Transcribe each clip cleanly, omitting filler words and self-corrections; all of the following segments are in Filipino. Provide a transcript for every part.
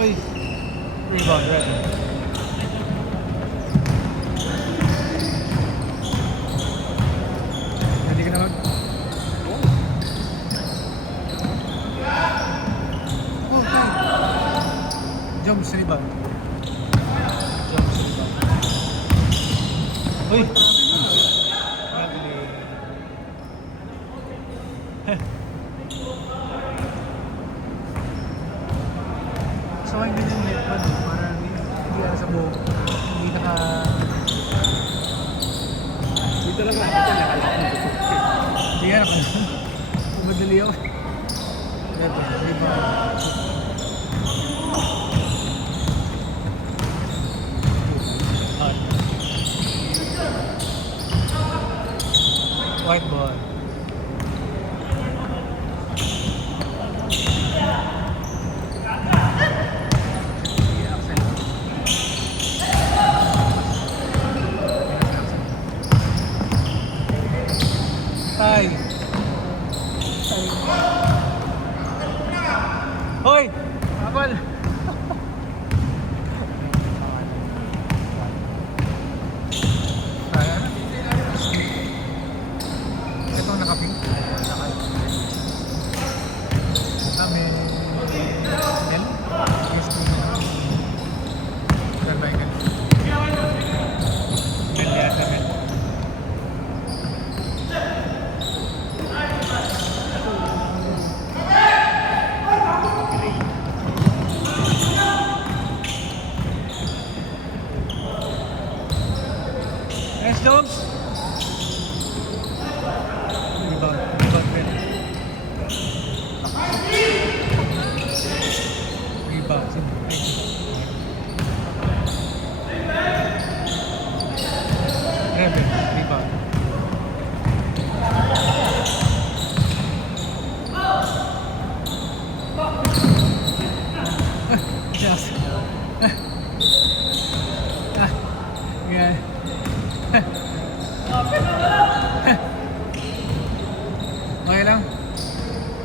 Uy. Rebound, ready. Hindi ka na mag... Oh, okay. Jumps, rebound. Jumps, rebound. Uy. So, hindi din net pa doon para hindi ka sa buhok. Hindi naka... Dito lang ako ito, nakalak mo ito. Hindi ka naka... Madali ako. Ito, rebound. White ball. Tay. Hoy! Apal! Ito nakaping. Kami L. Yes, Carmichael. Mel yata, Mel. Nice jobs. Rebound, Mel. Rebound, Rebel, rebound. Yes. Yeah. Okay lang?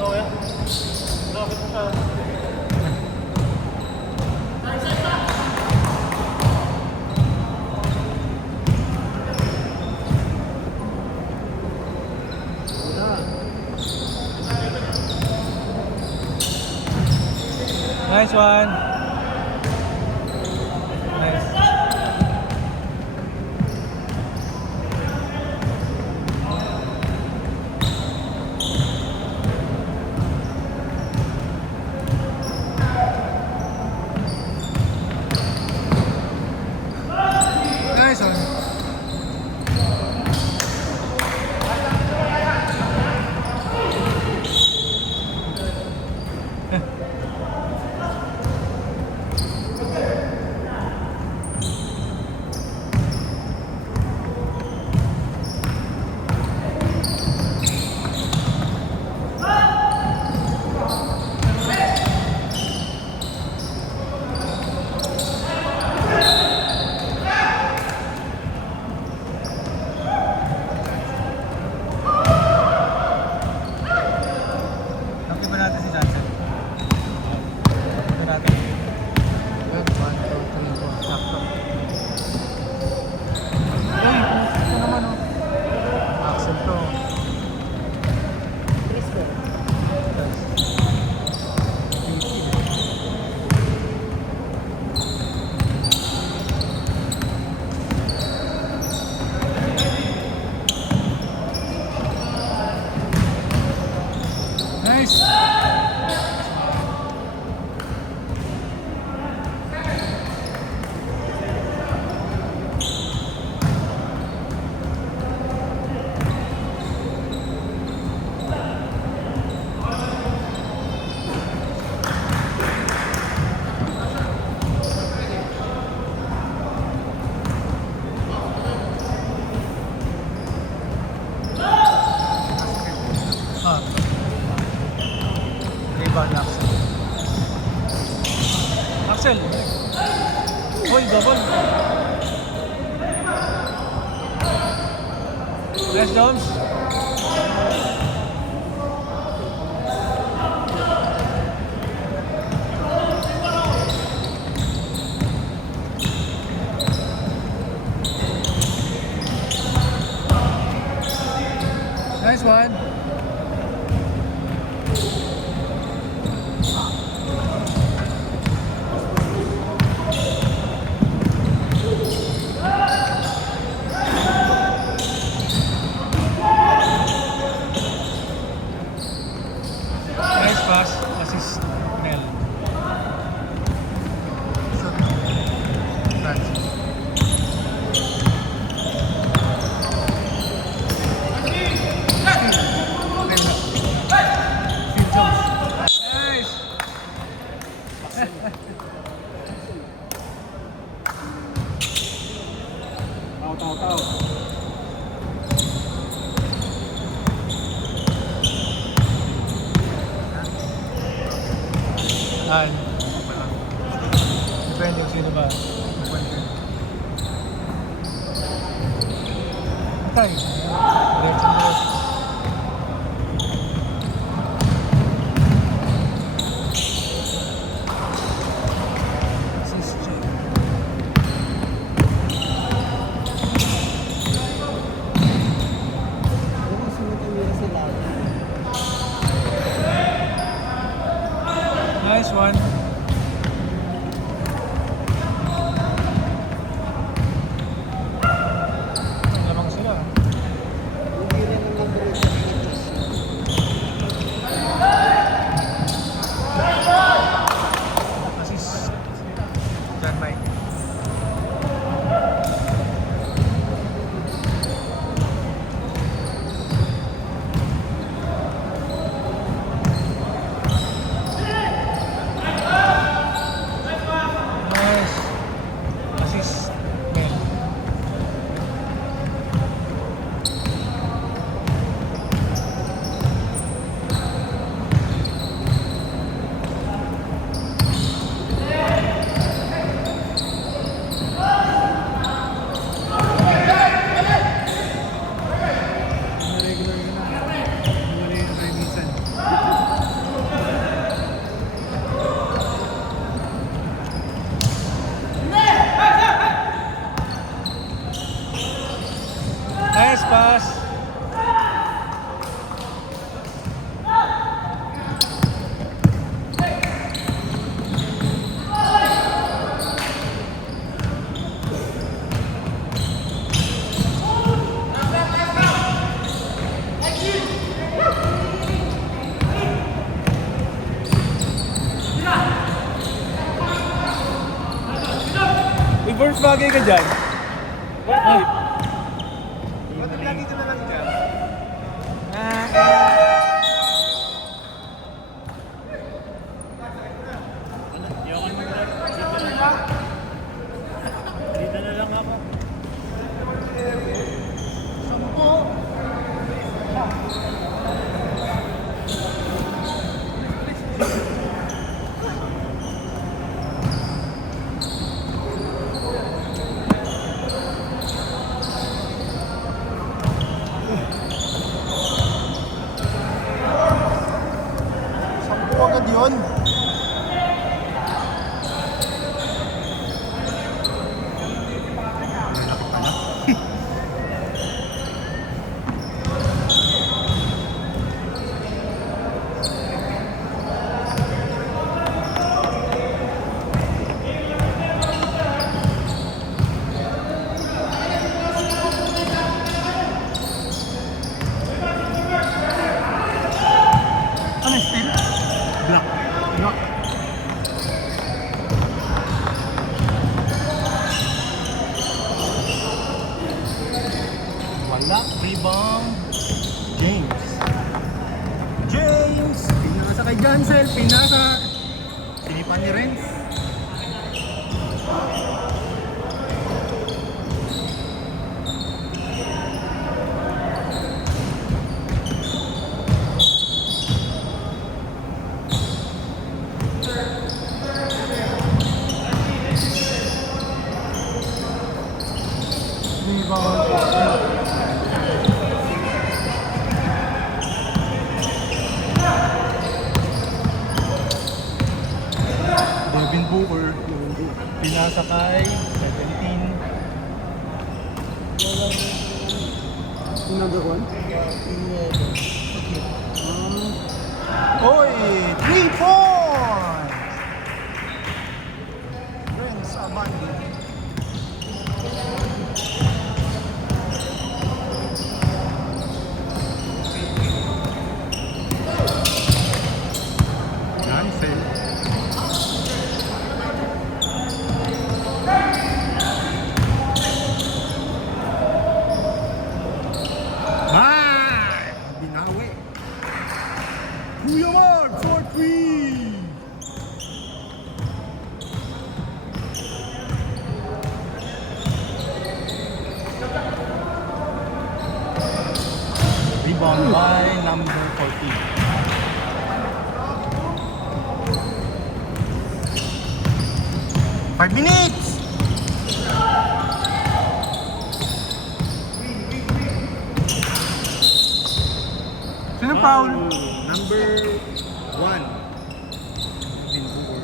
Okay. Bakit mo siya? Nice one. Nice. Nice one. Nakita ba natin si Johnson? Nakita natin. Good, 1, 2, 3, 4. Sakto. Uy, ito naman oh. Axel to. Nice! Rebound, Axel. Axel! Hoy, double! Nice, Jones! Saan? Depende kung sino ba. Depende. Okay. Diretso mo. Assist check. Nice one. Lamang sila. Assist. John Mike. Nice. Assist. Man. Regular na. Mali na tayo minsan. Nice pass. Reverse bagay ka dyan. Ba't lagi ka na lang dyan? Dito na lang ako. Sampu agad yun. Ano steal? Black. Block. Wala. Rebound. James. James! Pinasa kay Jansel. Pinasa. Sinipan ni Renz. Devin Booker. Pinasa kay 17. Number 1. Oy! 3 points! Renz Abandi. Jansel. Bye! Binawi. Kuya Mark for 3! Rebound by number 14. 5 minutes! Sino foul? Number 1. Kevin Booker.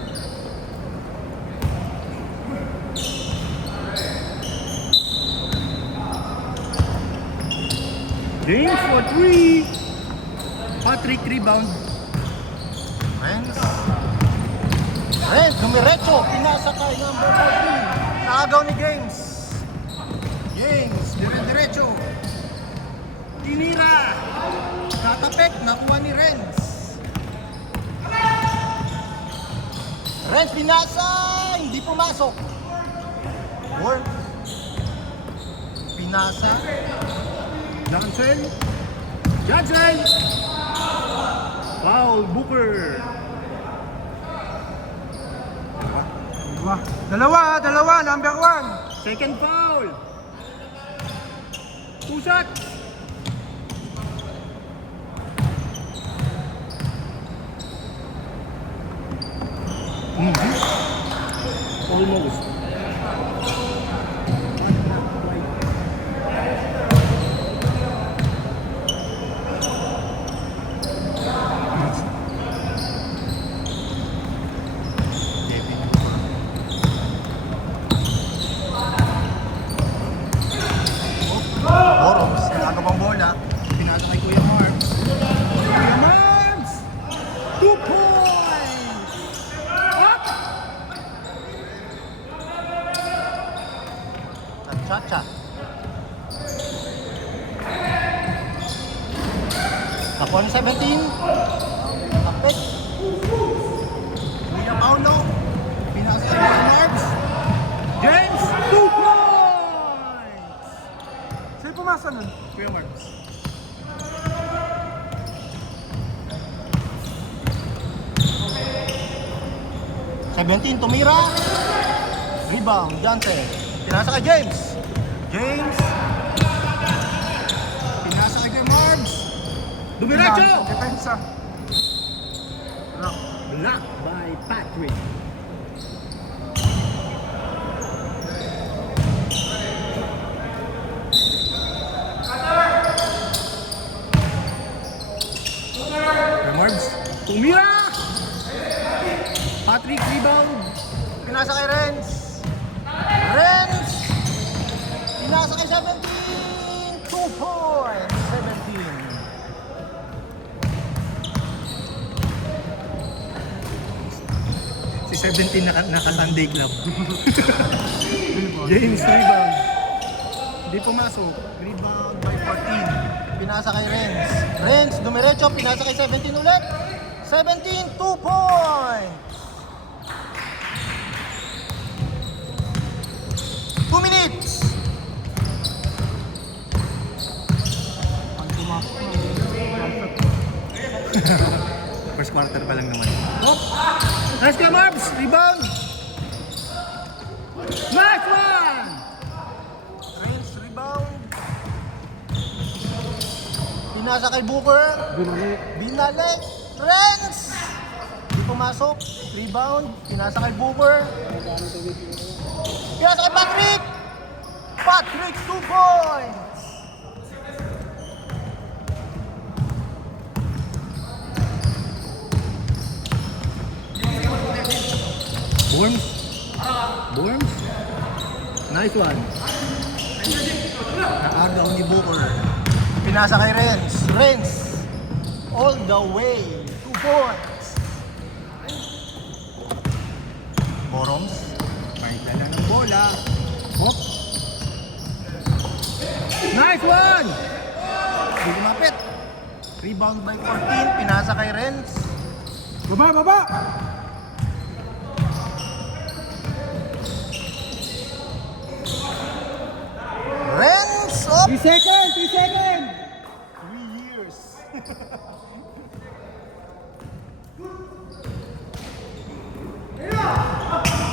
James for 3. Patrick rebound. Renz. Renz, dumiretso. Pinasa kay number 14. Naagaw ni James. James, dire-diretso. Tinira. Tatapek, nakuha ni Renz. Renz, pinasa. Hindi pumasok. Work. Pinasa. Johnson. Johnson. Foul, Booker. Dalawa, number 1. Second foul. 2 shots. Almost. Boroms, nagagawang bola. Pinasa kay Kuya Marks. Kuya Marks! 2 points! Up! Chacha. Nakuha ni 17. Tapit. Kuya Paulo. Pinasa kay Kuya Marks. James, 2 points! Sino pumasa nun? Kuya Marks. Tumira. Rebound, Dante. Pinasa kay James. James. Pinasa kay Kuya Marks. Dumiretso! Depensa. Blocked by Patrick. Kuya Marks. Tumira! Patrick rebound. Pinasa kay Renz. Renz. Pinasa kay 17. 2 points. 17. Si 17 naka-Sunday club. James rebound. Hindi pumasok. Rebound by 14. Pinasa kay Renz. Renz, dumiretso. Pinasa kay 17 ulit. 17, 2 points. 2 minutes. Ang tumasok ng First quarter pa lang naman. Nice ka, Marbs! Rebound! Nice one! Renz, rebound. Pinasa kay Booker. Binalik. Renz. Hindi pumasok. Rebound. Pinasa kay Booker. Pinasa kay Patrick. Patrick, 2 points. Worms? Worms? Nice one. Naagaw ni Booker. Pinasa kay Renz. Renz. All the way. 2 points. Boroms. May dala ng bola. Hop. Nice one! Hindi kumapit. Rebound by 14. Pinasa kay Renz. Baba! Renz. Up. 3 seconds! 3 years.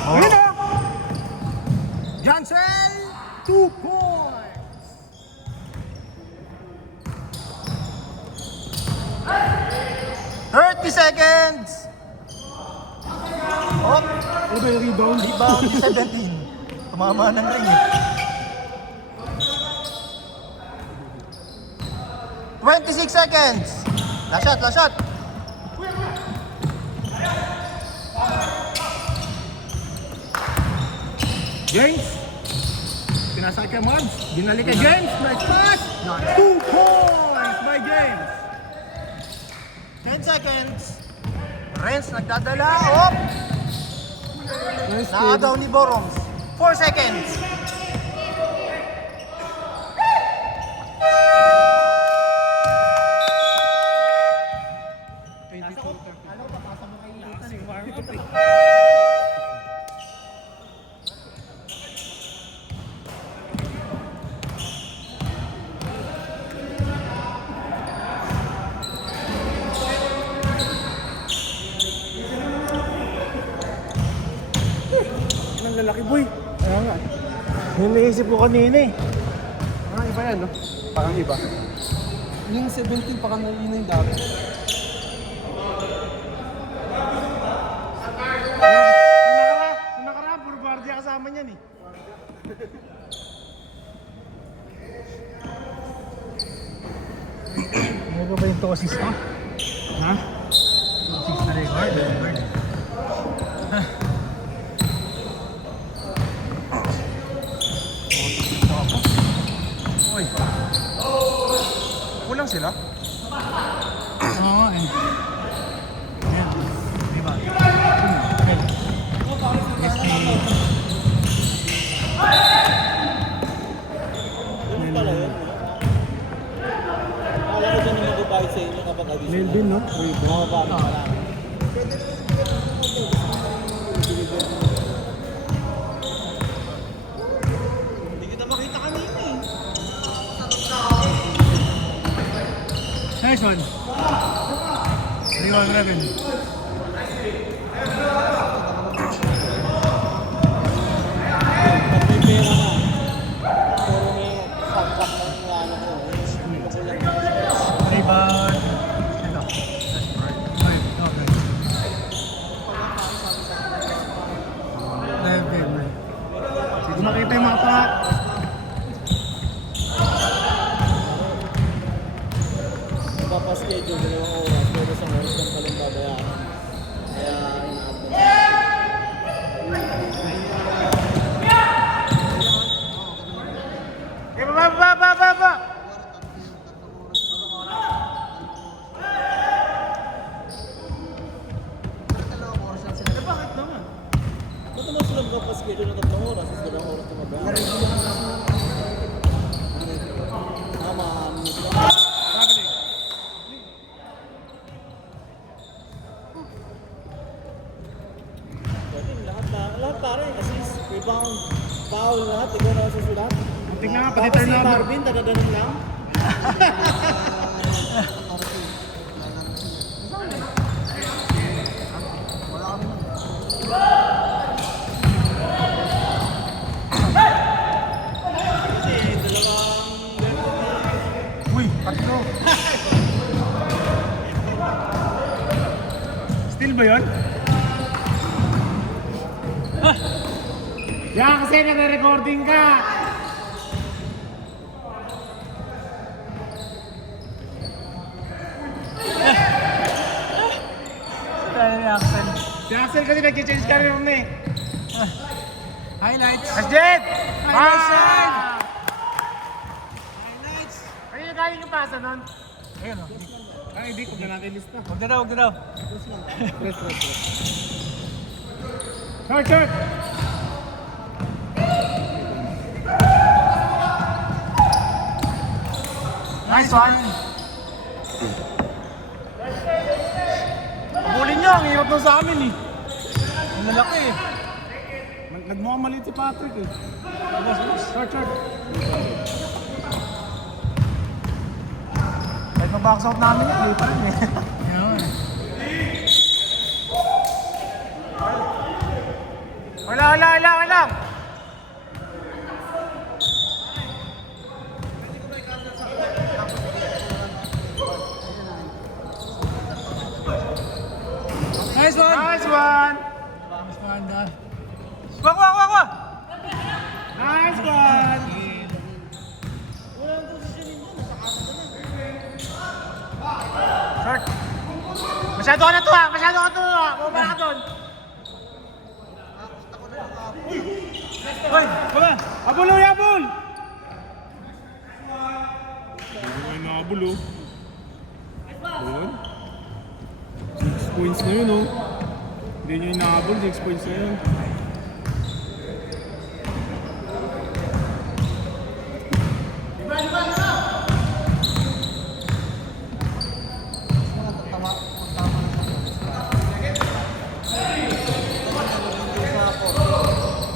Ayun na! Johnson. 2 points. 30 seconds. Up. Ano ba yung rebound? Rebound ni 17. Tumama ng ring eh. 26 seconds. Last shot, last shot. James! Pinasakay kay Marbs. Binalik kay James. Nice pass! 2 points by James. 10 seconds. Renz nagdadala. Hop! Nice Naagaw ni Boroms. 4 seconds. Ang lalaki boy. Kaya nga. Yung naisip ko kanina eh. Ah, iba yan no? Parang iba. Yung 17 pa kanina yung dami. Ang nakaraan, puro guardia kasama niyan eh. Ano ba yung tosis ko? Ha? Tosis na record. Uy. Kulang sila? Oo eh. Ayan. Diba? Melvin no? Nice one. 3-1-11. Rebound. Ito. Ay, okay. Hindi makita yung mga pack. Papaschedule dalawang oras, pero isang oras lang palang babayaran. Kaya inaabot. Eh, baba! Ba't naman sila magpapaschedule ng 3 oras? Is 2 oras na mabayaran? Tama, pwede, lahat pare, assist, rebound, foul, lahat, ikaw na susulat. Tingnan nga, pati Tapos si turnover. Marvin, dadadanan lang. Uy, tatlo. Still ba yun? Yan kasi nare-recording ka. Tayo ni Axel. Si Axel kasi nag-change career mo eh. Highlights. Asjed! Highlights yan! Ano yung galing yung pasa nun? Ayun o. Ay, hindi ko na natin lista. Huwag na daw, huwag na daw. Short! Nice one. Bulin niyo, ang hirap nun sa amin eh. Ang malaki eh. Nagmukhang maliit si Patrick eh. Short! Kahit ma-box out namin yun, hindi pa rin eh. Ayun. Wala! Nice one. Nice one! Nice one. Wag! Nice one! Walang positioning doon. Nasa kanan ka na. Short. Masyado ka na to ha! Bumaba ka doon! Hoy! Baba! Abol, oy, abol! Hindi ko yung nakabul, oh. Ayun. 6 points na yun, oh. Hindi nyo yung nakabul, 6 points na yun.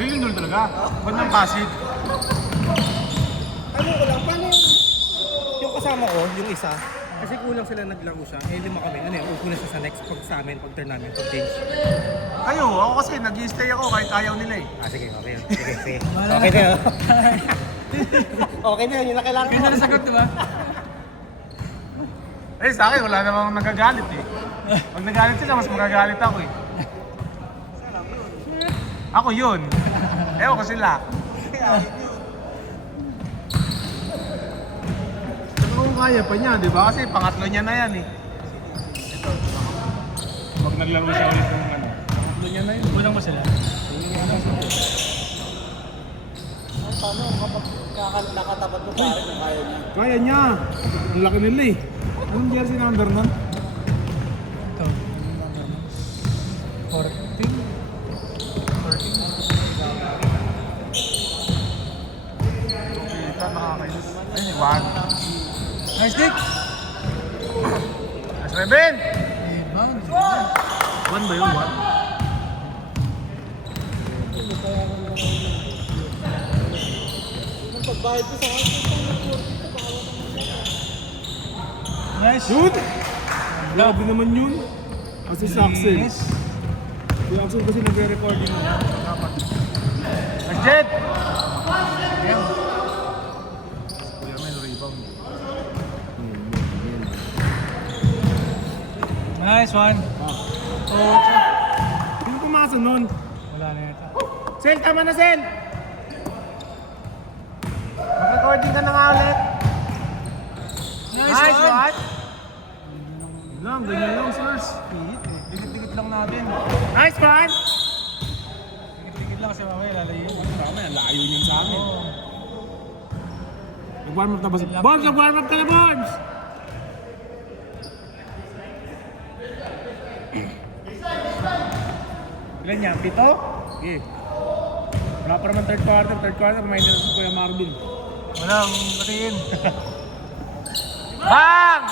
Lilindol talaga. Ba't ng pasid? Ano ko lang, paano yung kasama ko, yung isa, kasi kulang sila naglaro siya, eh lima kami, ano yun, upo na siya sa next pag sa amin, pag turn namin, pag games. Kayo, ako kasi nag-i-stay ako kahit ayaw nila eh. Ah, sige, okay. Sige. Okay na yun. Okay na yun, yun na kailangan ko. Yun na nasagot, diba? Eh, sa akin, wala namang nagagalit eh. Pag nagalit sila, mas magagalit ako eh. Ako yun. Ewan ko sila. Kung kaya pa niya, di ba? Kasi pangatlo niya na yan eh. Pag naglaro siya ulit ng ano, pangatlo niya na yun. Kulang ba sila? Paano kapag nakatapat mo pare na kaya niya? Kaya niya. Ang laki nila eh. Anong jersey number nun? Ito. 14. Kita nakakainis. Ay, one. Nice dick! Nice Reben! One ba yun? One? Nung pagbayad ko sa akin, Nice! Dude! Grabe naman yun. Kasi si Axel. Si Axel kasi nagre-recording mo. Nice Jet! Ayan. Kuya Mel, rebound. Nice one! Oh, Sino pumasok nun? wala na ito. Sel, tama na Sel! Mag-recording ka na nga ulit. Nice one! Lang, ganyan lang, sirs. Dikit-dikit lang natin. Nice one! Dikit-dikit lang kasi mamaya lalayo. Tama yan, layo niyan sa amin. Oo. Nag-warm up na ba si... Bombs, nag-warm up ka na, Bombs! Ilan niya? 7? Sige. Wala pa naman third quarter, may nila sa Kuya Marvin. Walang patiin. Bang!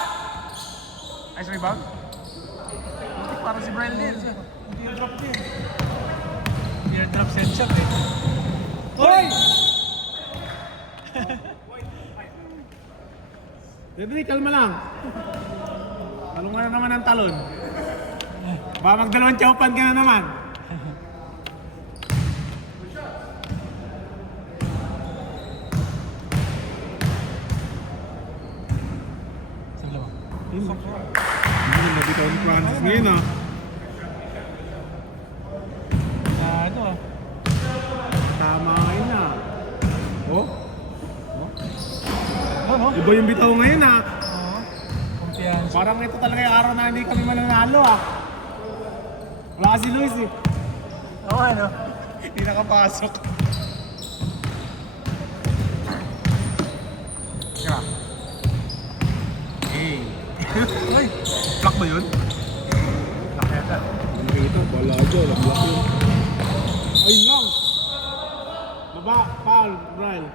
Nice rebound. Parang si Brian din. Teardrop din. Teardrop set shot eh. Hoy! Dede, kalma lang. Talong ka na naman ang talon. Baka magdalawang chowpan ka na naman. Sige lang. Hindi na bitaw ni Francis ngayon ah. Ano ah. Tama ngayon ah. Oh? Ano? Iba yung bitaw ngayon ah. Oo. Kumpiyansa. Parang ito talaga yung araw na hindi kami mananalo ah. Wala si Luis eh. Oo ano? Hindi nakapasok. Kaya. Hey. Ay! Block ba yun? Block yata. Ito, bala dyan. Nag-block yun. Ayun lang. Baba, foul, Brian.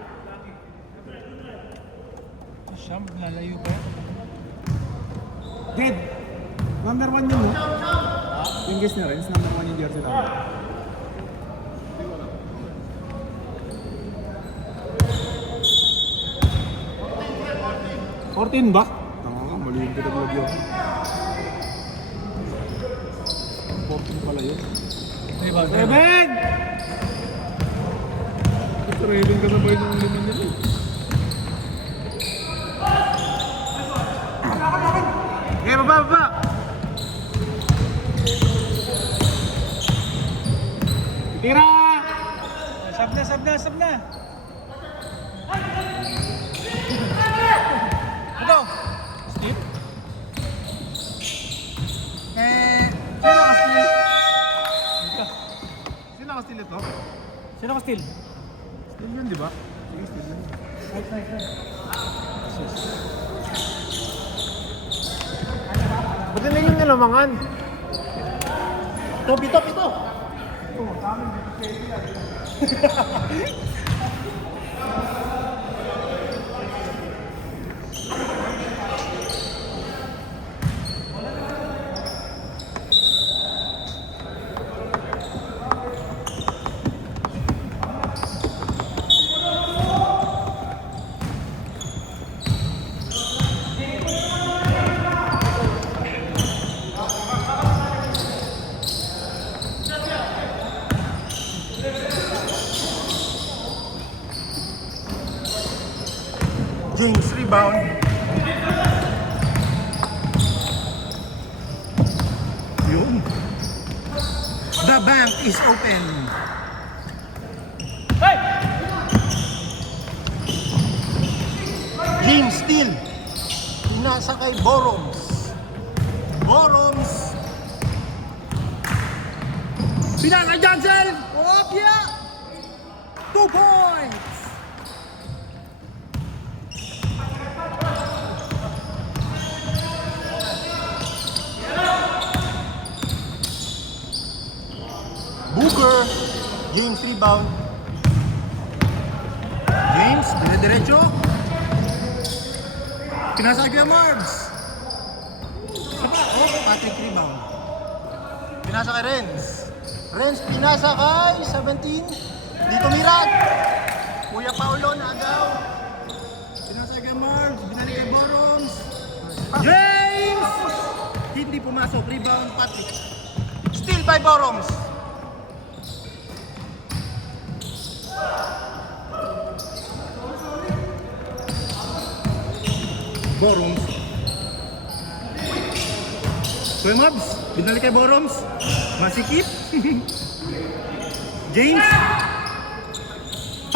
Siyam, lalayo pa. Dead. Number 1 yun, no? Yung guess niya rin, number 1 yung jersey namin. $14 ba? Tama ka, mali yung pinaglag yun. 14 pala yun. Rebound. Reven! Ito Reven kasabay ng liman nila eh. Okay, baba! Tira! Sab na, sab na, sab na. Ito. Steve? Sino naka-steal? Sino naka-steal ito? Sino ka steal? Steal yun, di ba? Sige, steal yun. Ba't na yung nalamangan? Top ito. James rebound. Yun. The bank is open. James steal. Pinasa kay Boroms. Pinasa kay Johnson. Oh, yeah. 2 points. Booker, James rebound. James, dire-diretso. Pinasa kay Marbs. Saba, Patrick rebound. Pinasa kay Renz pinasa kay 17. Dito Mirat. Kuya Paulo na agaw. Pinasa kay Marbs, binalik kay Boroms. James! Hindi pumasok, rebound Patrick. Steal by Boroms. Boroms. Kuya Marbs, binalik kay Boroms. Masikip. James.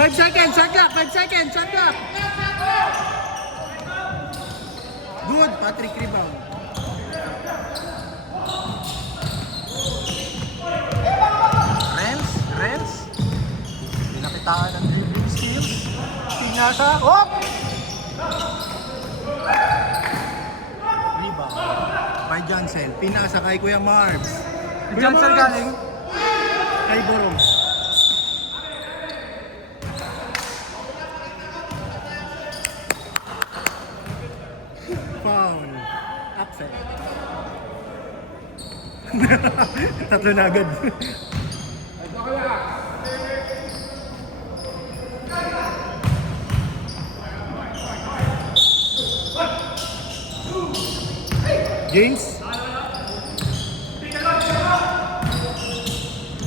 5 seconds, shot clock. Good, Patrick rebound. Renz. Pinakitaan ng dribbling skills. Pinasa. Oh! Rebound by Johnson. Pinasa kay Kuya Marbs. Johnson galing. Kay Boroms. Foul. Upset. Tatlo na agad. James.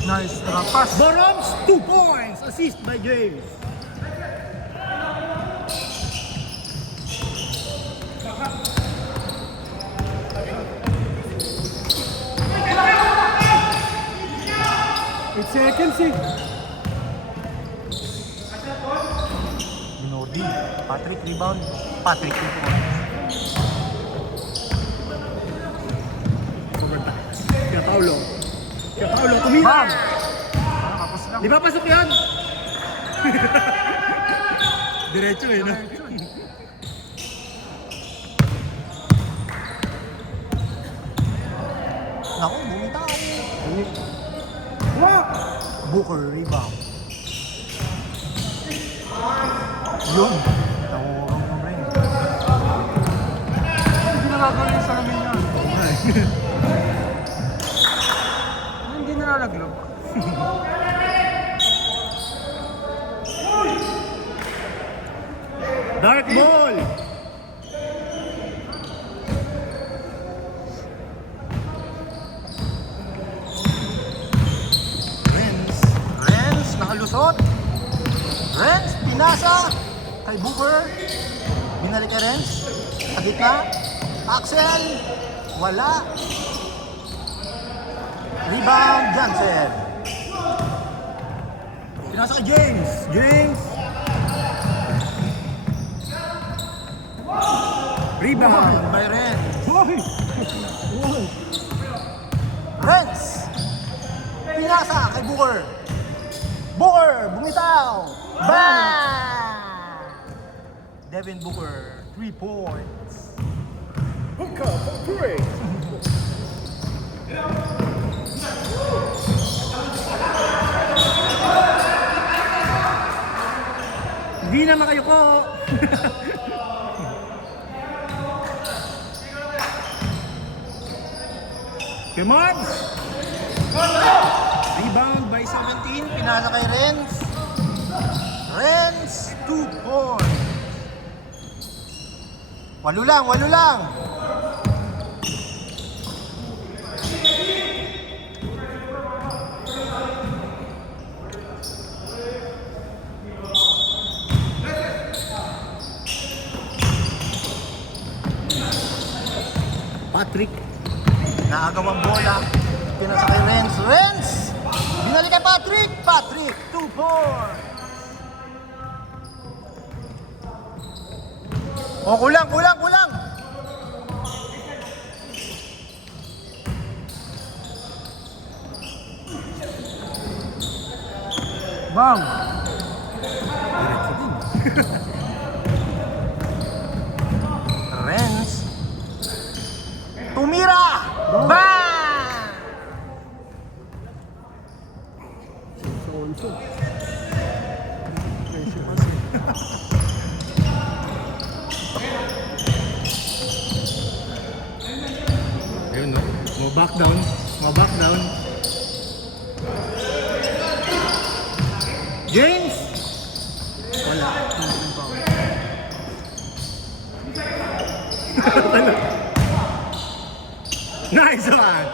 Nice pass. Boroms, 2 points. Assist by James. It's seconds eh. Minodi. Patrick rebound. Patrick 2 points. Overtime. Kaya Paulo, tumira. Tapos lang. Di ba pasok yan? Diretso eh, no? Naku, bumitaw. Booker rebound. Yun. Tawurong ng ring. Hindi nagagawin yung salamin niya. Hindi nalalaglag. Dark ball. Renz nakalusot. Renz pinasa kay Booker. Binalik kay Renz. Sa gitna. Axel. Wala. Rebound Johnson. Pinasa kay James. James. Rebound. By Renz. Boy! Renz. Pinasa kay Booker. Booker, bumitaw. Bang! Devin Booker, 3 points. Hook up for three. Hindi na makayuko. Kay Marbs. Rebound by 17, pinasa kay Renz. Renz, 2 points. Walo lang, walo lang. Patrick. Naagaw ang bola. Pinasa kay Renz. Renz! Binalik kay Patrick. Patrick, 2 points. Oh, kulang, kulang, kulang. Bang. Renz. Tumira! Bang! Ayun no. Mo back down. Mo back down. James. Wala. Nice one.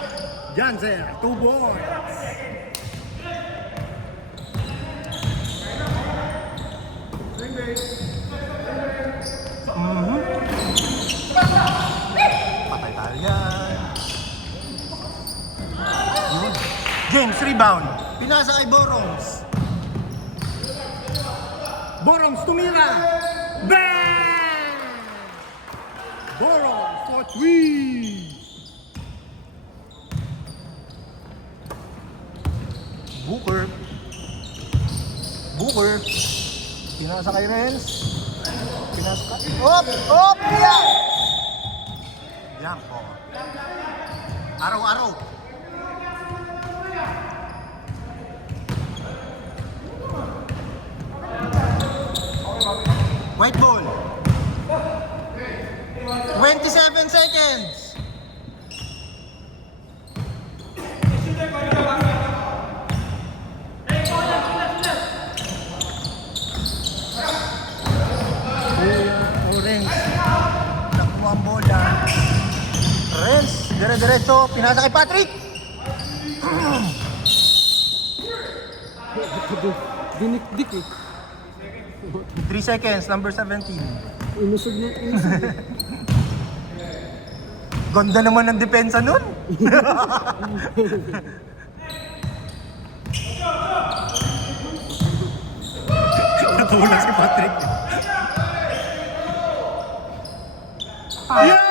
Jansen, 2 points. Patay tayo yan. Yun. James, rebound. Pinasa kay Borongs. Borongs tumira. Bang! Borongs for 3. Booker. Booker. Pinasa kay Renz. Pinasa kay... Op! Op! Yan! Yan po. Araw-araw. White ball. 27 seconds. Renz. Nakuha ang bola. Renz. Dire-diretso. Pinasa kay Patrick. Dinik-dik eh. 3 seconds. Number 17. Inusog na inusog. Ganda naman ng depensa nun. Natulog si Patrick. Yeah!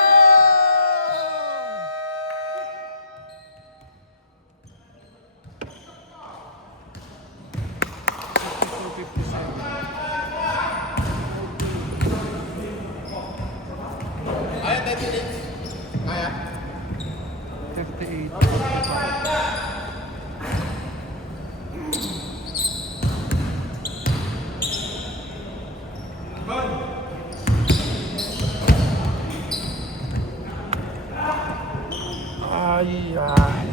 Ay, ay.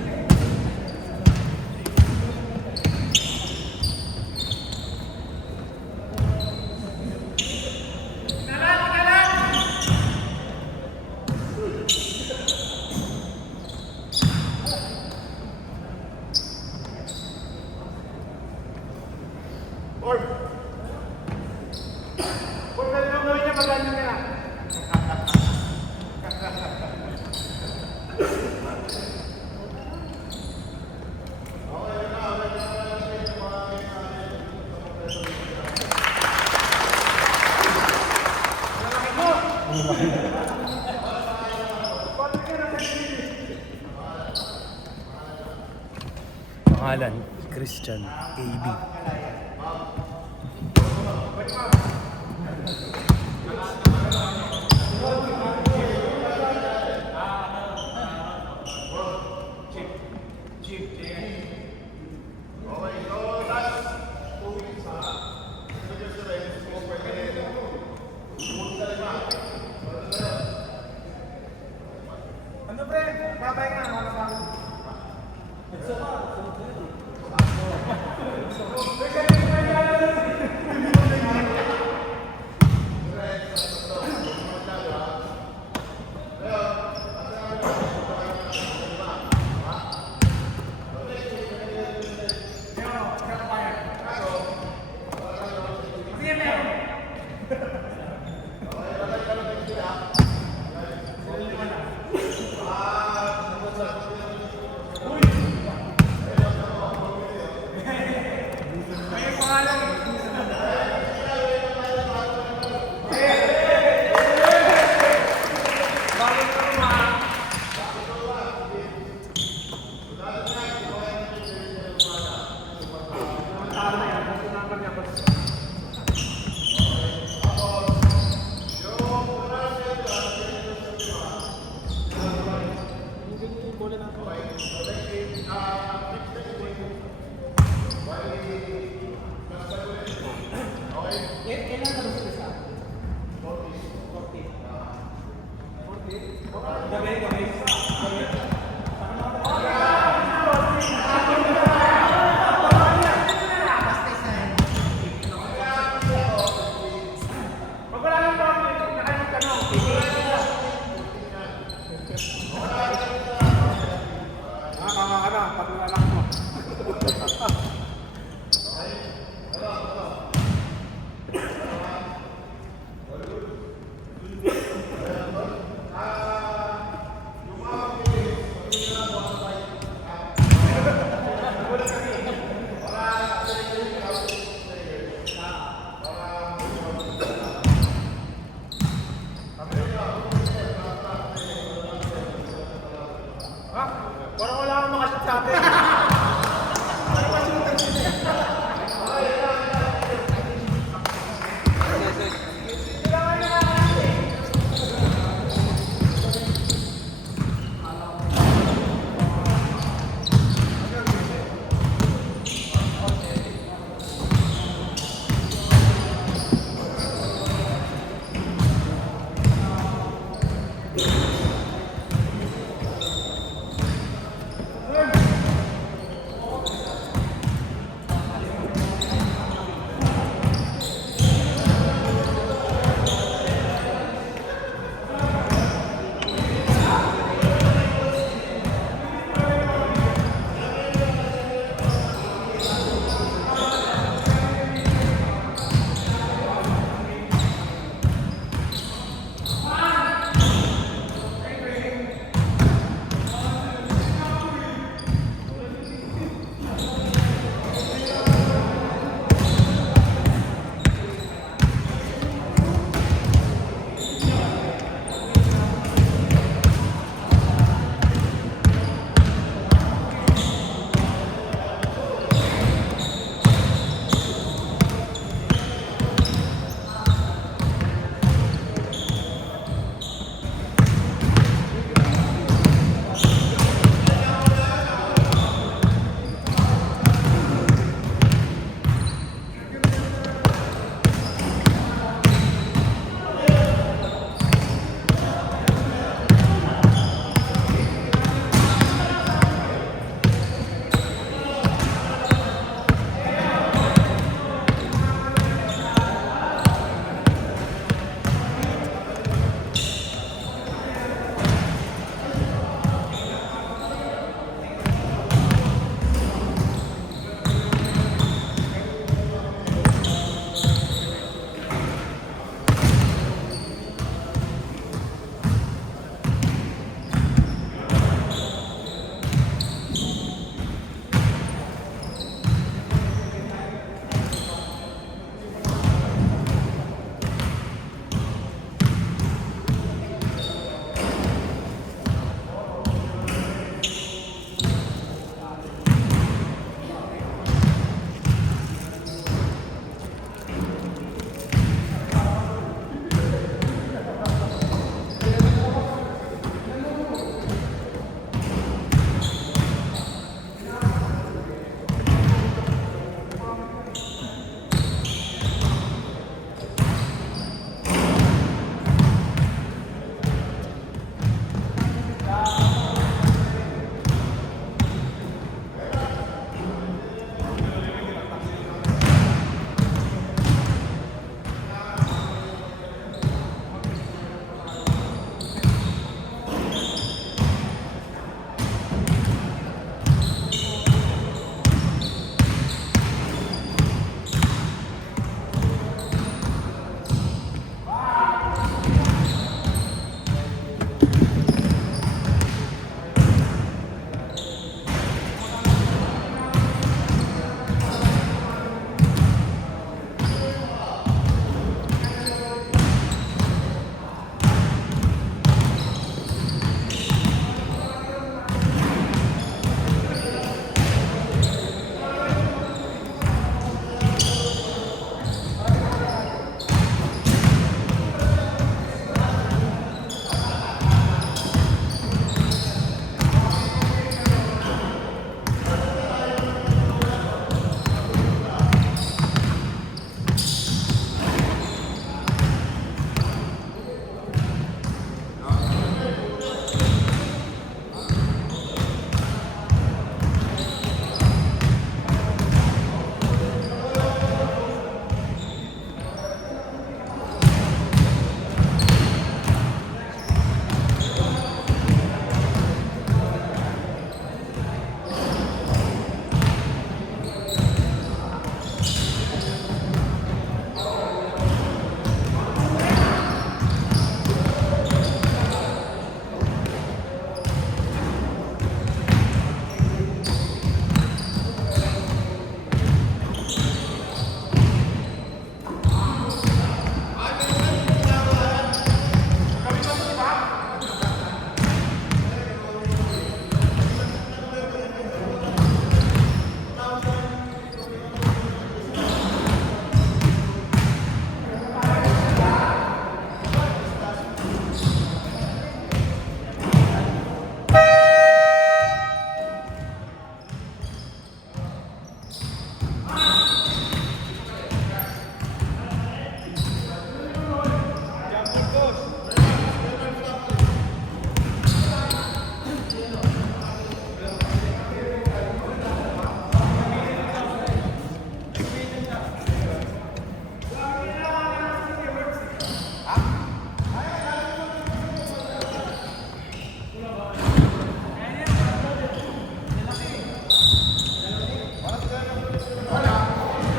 pangalan, Christian AB.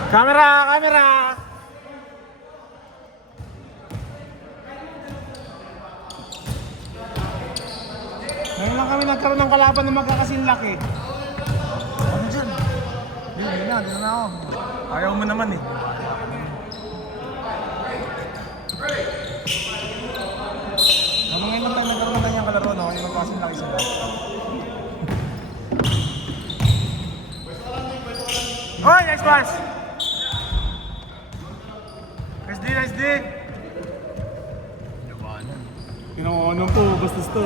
Camera! Camera! Ngayon lang kami nagkaroon ng kalaban na magkakasinlak eh. Ano dyan? Hindi na ako. Ayaw mo naman eh. Ngayon lang tayo nagkaroon ng kanyang kalaro, no? Yung magkakasinlak sila. Hoy! Nice pass! Nice D! Nice D! Pinakuha po, bastos to.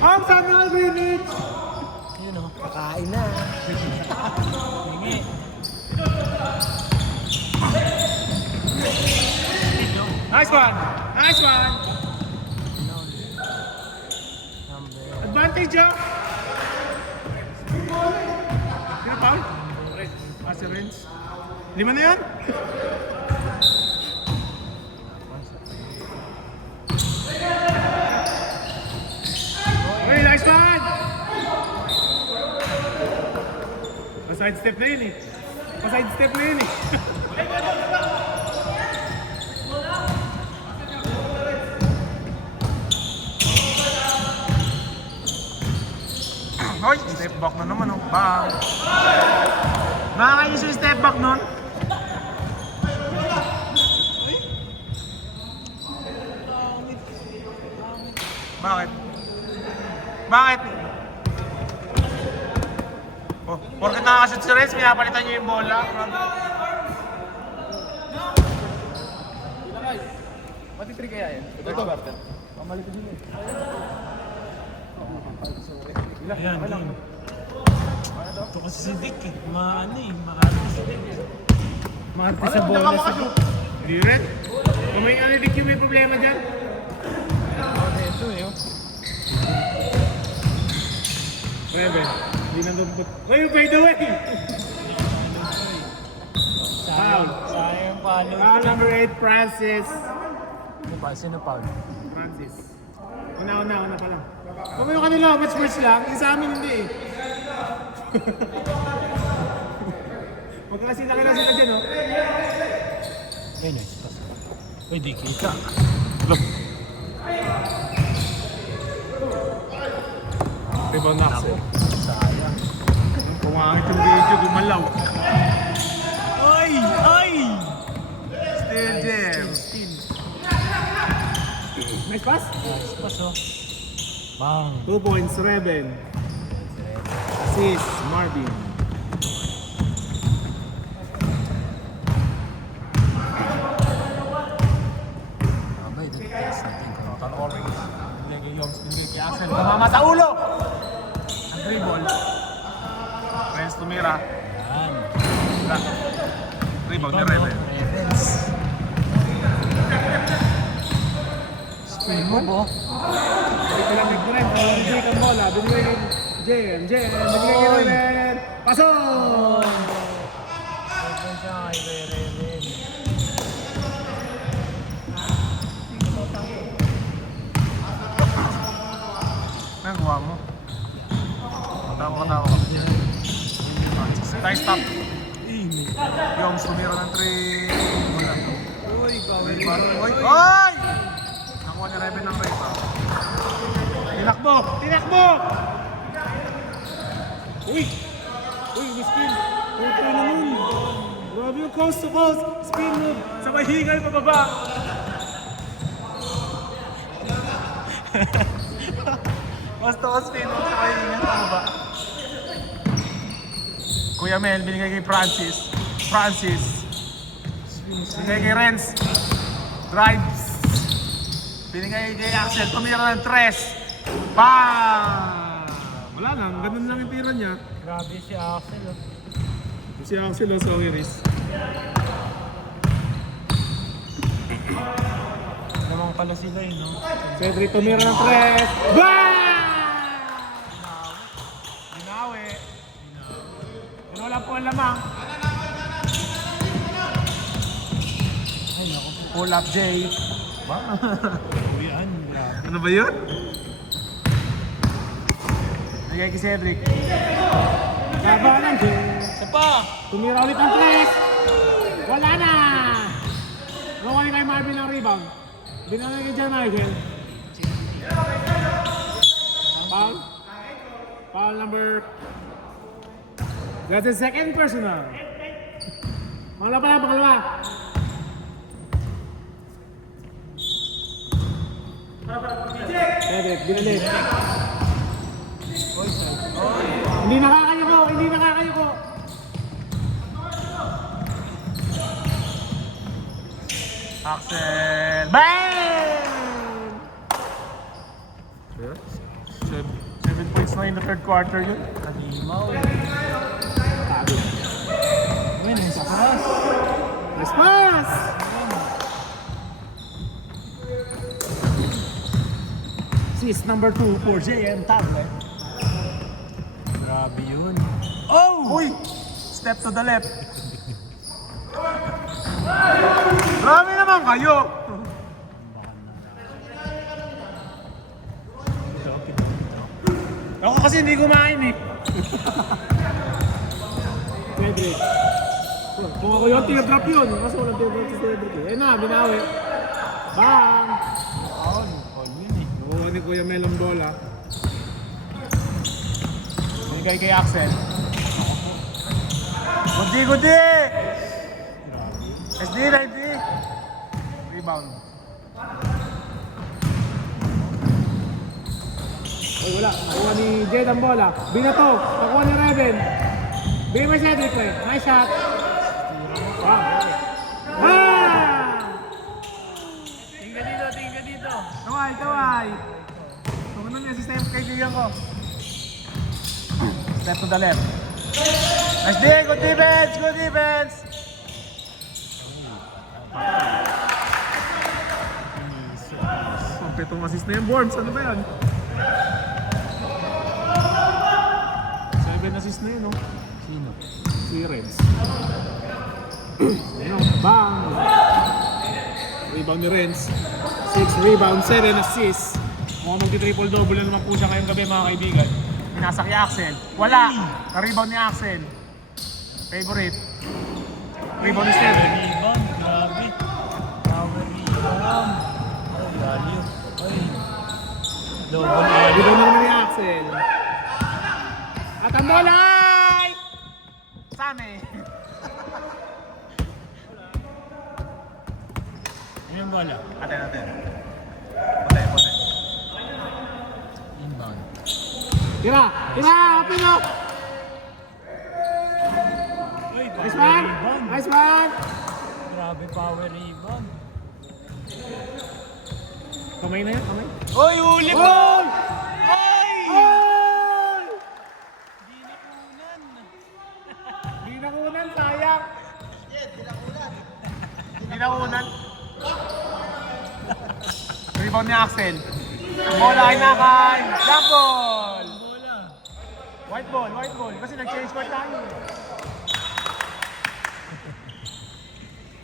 Ang sana Greenwich! Yun o, kakain na. Hingi. Nice one! Nice one! Advantage, Joe! Sino foul? Si Renz. 5 na yun? Hey, nice one! Pa-side step na yun eh. Pa-side step na yun eh. Hoy, step back na naman oh. Bang! Nakakayos yung step back nun. Bakit? Bakit? Oh, porket nakakashoot si Renz, pinapalitan niyo yung bola. Pati 3 kaya yan? Ito, Bartel. Pamalik ko sila eh. Ayan, ayan. Ito kasi si Dick eh. Maano eh, maarte si Dick. Maarte sa bola si Dick. Hindi rin. Kung may ano Dick yung may problema dyan. Ito eh oh. Bebe, hindi nandun po. Wait, by the way! Foul. Sayang palo. Foul number 8, Francis. Ano ba? Sino Paul? Francis. Una pa lang. Kung yung kanila, match lang. Yung sa amin hindi eh. Magkakasilaki na sila dyan, oh. Ayun eh. Uy, di kita. Rebound na ako. Sayang. Kumangit yung video, gumalaw. Oy! Oy! Still jam. Nice pass? Nice pass oh. Bang. 2 points, Reben. Assist, Marvin. Abay, doon test natin kung total orange. Hindi kay Axel. Tumama sa ulo! Ang dribble. Renz tumira. Yan. Rebound ni Reben. Ravens. Spin move oh. Ito lang nag-drive. Binigay kang bola. Binigay kang Jem. Binigay kang Reben. Pasok! Ravens siya kay Ravens. Ano gawa mo? Katawa. Nice stop. Yung sumira ng 3. Wala. Uy, bawal. Oy! Oy! Nakuha ni Reben ng rebound. Tinakbo! Tinakbo! Uy! Uy, may spin! Ito na nun! Grabe yung coast to coast! Spin move! Sabay hingal pababa! Coast to coast spin move! Sabay hingal pababa! Kuya Mel, binigay kay Francis. Binigay kay Renz. Drives. Binigay kay Axel. Tumira ng 3. Bang! Wala na. Ganun lang yung tira niya. Grabe si Axel oh. Si Axel ang Songiris. Naman pala sila eh no. Cedric tumira ng 3. Bang! Binawi. Pero wala po ang lamang. Ay naku. Pull up, Jay. Uyan. Grabe. Ano ba yun? Bigay kay Cedric. Labanan. Isa pa! Tumira ulit ang tres. Wala na. Nakuha ni kay Marvin ang rebound. Binanay kay John Michael. Foul. Foul number. That's the second personal. Pangalawa. Cedric, binalit. Hindi nakakayo ko. Axel. Bang! 7 points na in the third quarter yun. Kalimaw eh. Uy, nasa pass. Nice pass! Assist number 2 for JM Tablet. Grabe yun. Oh! Uy! Step to the left. Grabe naman kayo! Ako kasi hindi kumain eh. Cedric. Kung ako yung teardrop yun, kasi walang teardrop si Cedric eh. Na, binawi. Bang! All yun eh. Oo, ni Kuya Melong bola. Bigay kay Axel. Gudi! SD, 90. Rebound. Oy, wala. Nakuha ni Jed ang bola. Binato. Nakuha ni Reven. Bigay mo Cedric eh. Nice shot. Wow. Tingga dito. Kaway. Tumanon yung system kaibigan ko. Step to the left. Nice D. Good defense. Ang petong assist na yung Worms. Ano ba yan? 7 assist na yun, no? Sino? Si Reds. Ayun, bang! Rebound ni Renz. 6 rebound, 7 assists. Mukhang magti-triple-double na naman po siya ngayong gabi, mga kaibigan. Pinasak ni Axel. Wala! Ka-rebound ni Axel. Favorite. Rebound ni Cedric. Rebound, grabe. Power rebound. Oh, value. Ay. Double value. Rebound na naman ni Axel. At ang bola ay... Same. Ano yung bola? Atin. Pote. Inbound. Tira! Open up! Uy, Nice power one! rebound. Nice one! Grabe power rebound. Kamay na yan, kamay. Uy, huli mo! Goal! Ay! Goal! Di nakunan. Di nakunan, sayang. Di nakunan. Rebound ni Axel. Bola ay nakay. Jump ball! Bola. White ball. Kasi nag-change court tayo.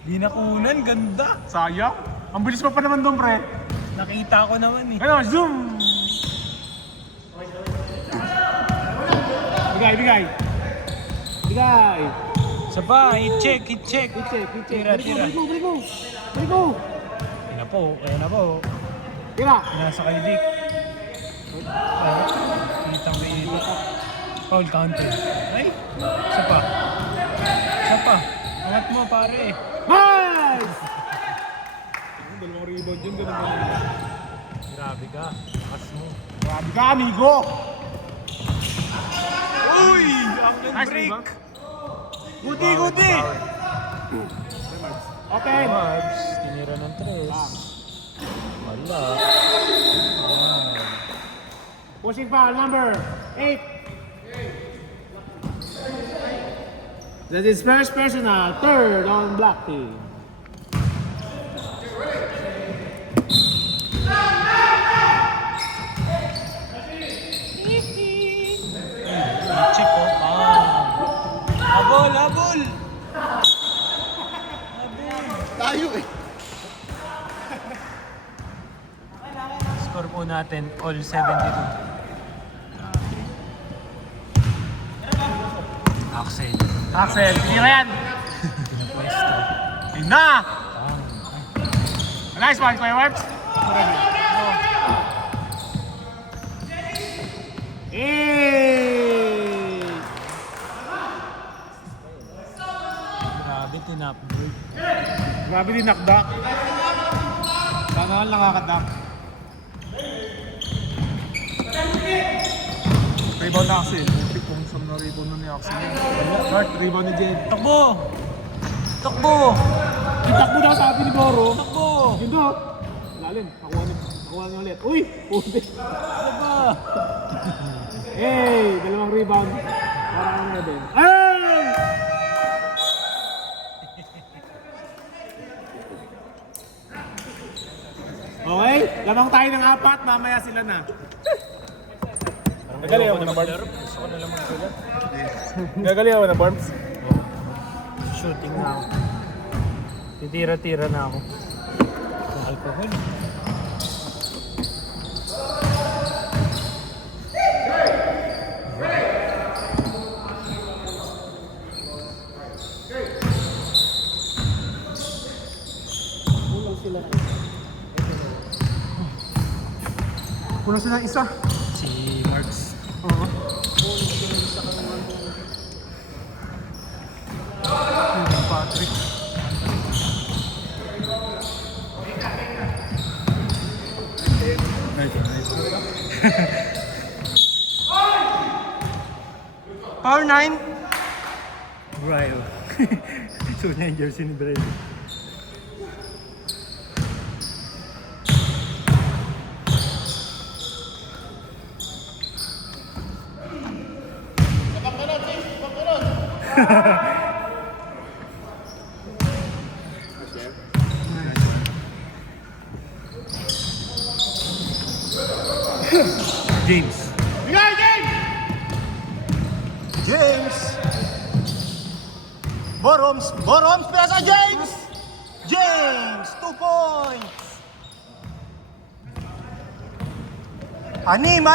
Di nakunan, ganda. Sayang. Ang bilis pa naman doon, pre. Nakita ko naman eh. Ano, zoom! Bigay. Isa pa, i-check. Hit check. Tira. Balik mo. Ayan na po. Tira. Nasa kay Dick. Kitang dito. Foul counted. Ay, isa pa. Angat mo pare. Nice! Dalawang rebound yun, ganun ba? Grabe ka. Lakas mo. Grabe ka, amigo! Uy! Ang Nice break! rebound. Gudi! Okay. Marbs, tinira ng 3. Wala. Pushing foul number 8. That is first personal, third on block team. Check ko. Habol! Tayo eh. Score po natin all 72. Axel. Axel, tira yan! Yun na! Nice one, Kuya Webs! Eh! Grabe, tinapboard. Grabe din knockback. Sana nga nakakadak. Rebound na Axel. Kung saan na rebound na ni Axel. Short, rebound ni Jed. Takbo! Takbo! Itakbo daw sabi ni Boro. Takbo! Yun daw. Lalim, nakuha niya ulit. Uy! Puti. Ano ba? Hey! Dalawang rebound. Para kang Eden. Hey! Okay, lamang tayo ng 4, mamaya sila na. Nagaling ako ng Barbs. Gusto ko na lang magsulat. Nagaling ako ng Barbs. Shooting na ako. Titira-tira na ako. Sa alcohol. Kulang sila isa. Si Marks. Oo. Patrick. Power 9. Brian. Ito na yung jersey ni Brian. James. James. Boroms, pinasa James. James, 2 points. Anim.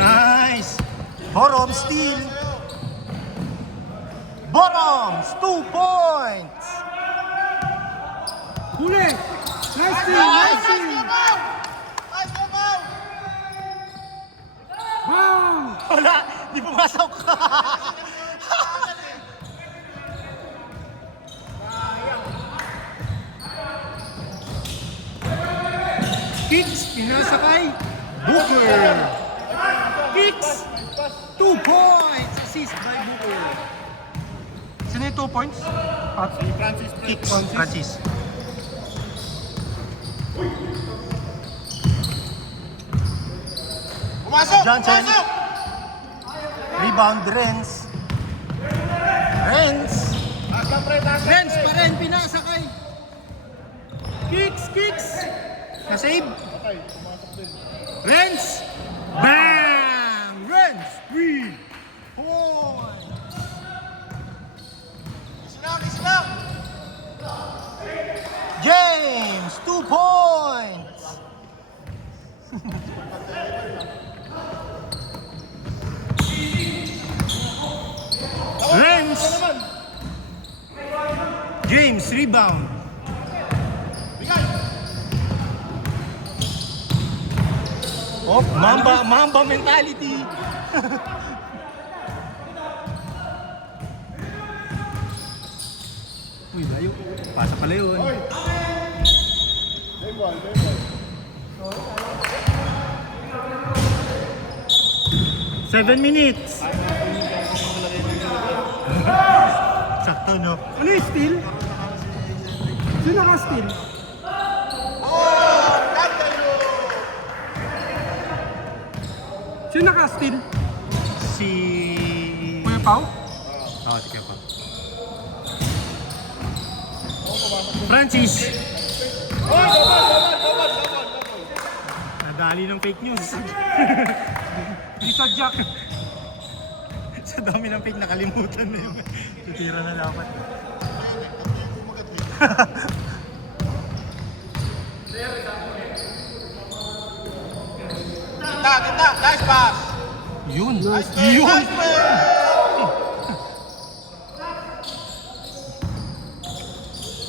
Nice. Boroms steal. Boroms, 2 points. Huli! Nice team! Wow! Wala, di pumasok. Kicks, pinasakay. Booker! Kicks! 2 points! Assist by Booker. Sino yung 2 points? Kicks. Francis. Johnson. Rebound, Renz. Renz pa rin, pinasakay. Kicks! Na-save. Renz! Bang! Renz! 3 points! James, 2 points. Renz! James, rebound. Oh, Mamba mentality. Uy, layo. Pasa pala yun. 7 minutes. Sakto, no? Ano yung steal? Sino naka-steal? Sino naka-steal? Si... Kuya Pao? Oo, si Kuya Pao. Francis! Nadali ng fake news. Isa Jack. Sa dami ng fake, nakalimutan na yung tutira na dapat. gitna. Nice pass. Yun. Nice play. Nice play.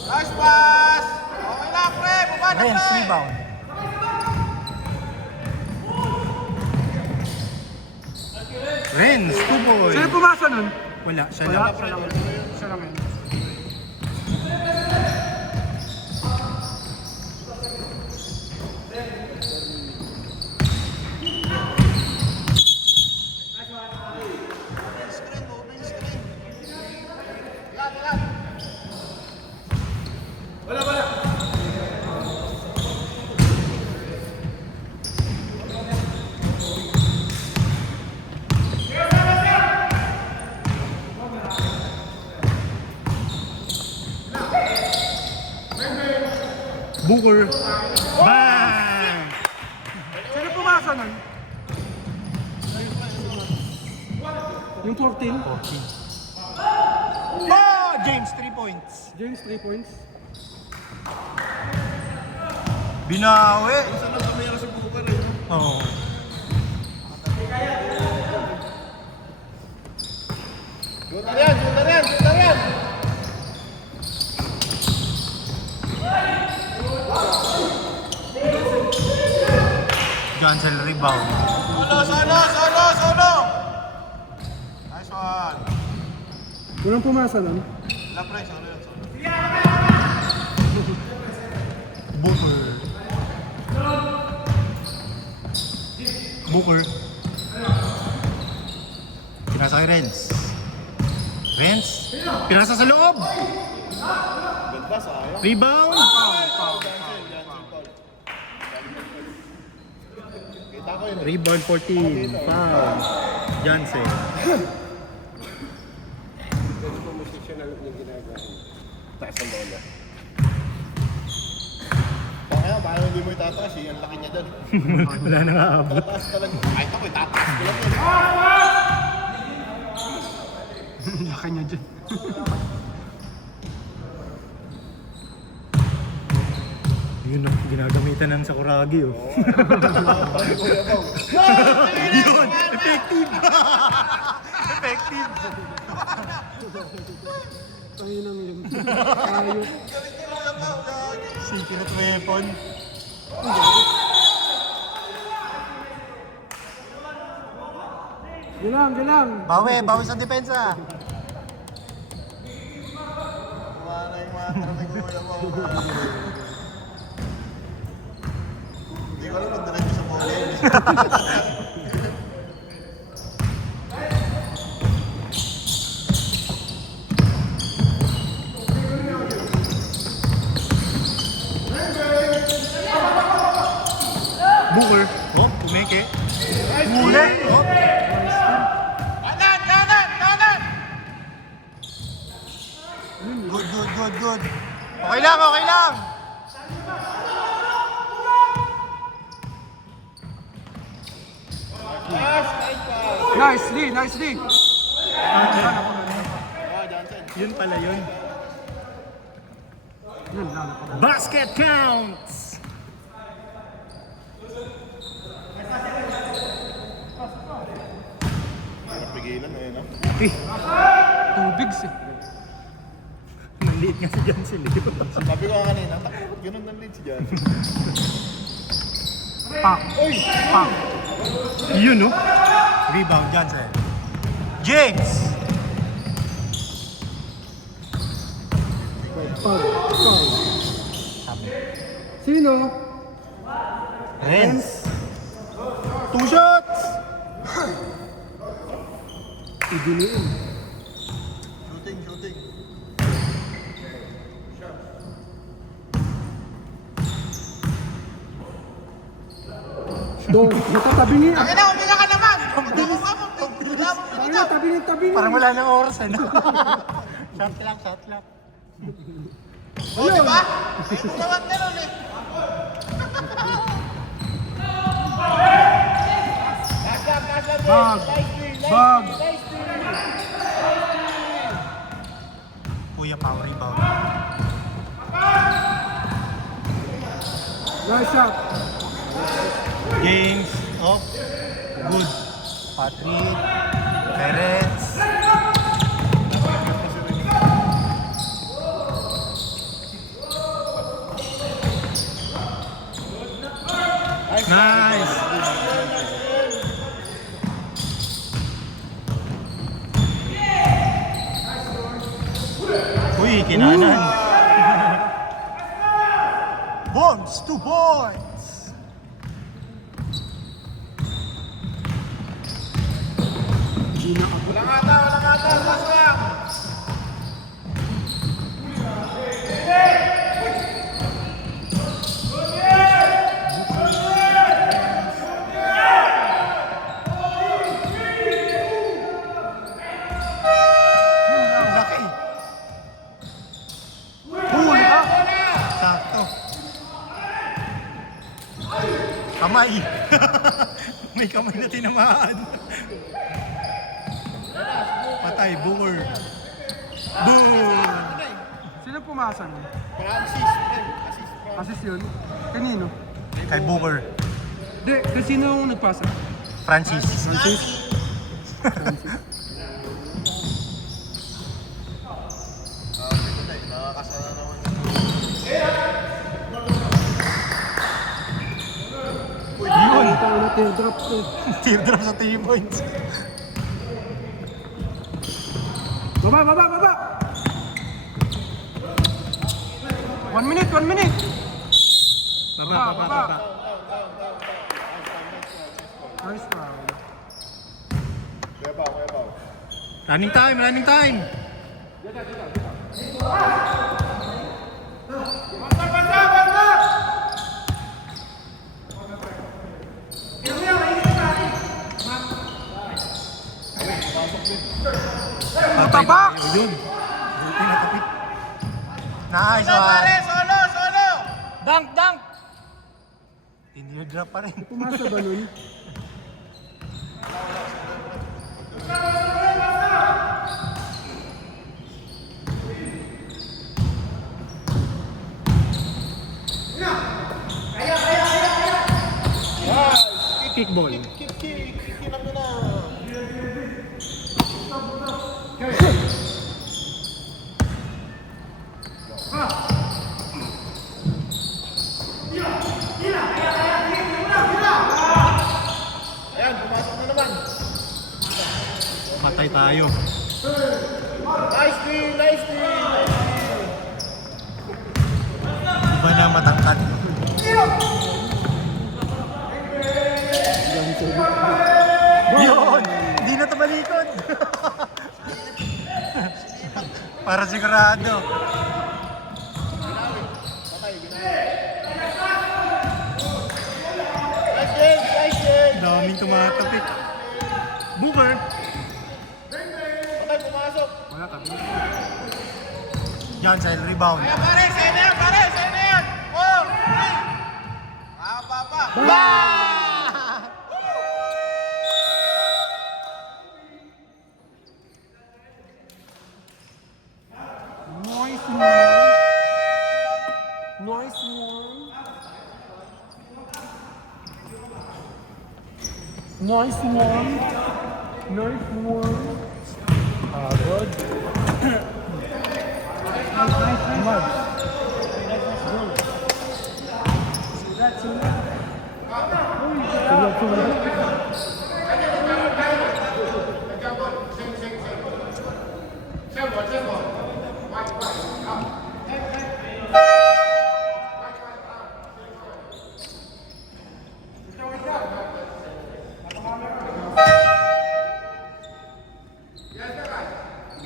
Nice pass. Okay lang, pre. Baba na, Renz, pre. rebound. Renz, 2 boy. Sino pumasa nun? Wala, siya Wala, lang. siya lang. Siya lang yun. Booker. Bang! Sino pumasa nun? Yung 14? Oh, James, 3 points. James, 3 points. Binawi. Oo. Shooter yan. Johnson rebound. Solo. Nice one. Walang pumasa nun? Wala, pre. Solo yan. Booker. Booker. Pinasa kay Renz. Renz. Pinasa sa loob. Ganda, sayang. Rebound. Kita ko yun. Rebound 14. Foul. Johnson. Paano hindi mo itataas eh? Ang laki niya dyan. Wala nang aabot. Tataas talaga. Kahit ako itataas ko lang yun. Laki niya dyan. Yun ang ginagamitan ng Sakuragi oh. Yun! Effective! Effective! Tanginang yun. Tayo. Secret weapon. Gilang. Bawi sa depensa. Wala yung mga karaming kuya mo. Hindi ko alam kung diretso sa bowling. Booker. Oh, pumeke. Huli. Oh. Kanan! Good. Okay lang. Nicely. Yun pala yun. Yun lang. Basket counts! Pigilan eh, no? Eh, Tubig eh. maliit nga si Johnson eh. Sabi ko nga kanina, takot ganun ng lead si Jan. Pak. Yun no? Rebound Johnson. James! Pag. Sino? Renz. 2 shots! Idiniin. Shooting. Dong, natatabingi. Ang ina, umila ka naman! Tabingi. Parang wala nang oras eh no? Shot clock. Oo, di ba? May pulawag na nun eh. Bag. Kuya Pao rebound. Nice shot. James. Oh. Good. Patrick. Terence. Nice! Uy, kinanan. Bombs, 2 points. Laki. Huli ah. Sakto. Kamay. May kamay na tinamaan. Patay, boomer. Boom! Sino pumasa nun? Assist yun? Kanino? Kay Booker. Hindi, kasi sino yung nagpasa? Francis. Yun! Teardrop ko. Teardrop sa 3 points. Baba, baba, baba! 1 minute, 1 minute! Baba, baba, baba. Nice round. Running time, running time! Tabak! Yun. Buti natapit. Nice one. Solo! Dunk, dunk! Teardrop pa rin. Pumasa ba nun? Kickball. Patay tayo. Iba na matangkad. Yun! Hindi na tumalikod! Para sigurado. Daming tumatapik. Booker! Yan, sa rebound. Nice one. Nice one. Nice one. Nice one. Good.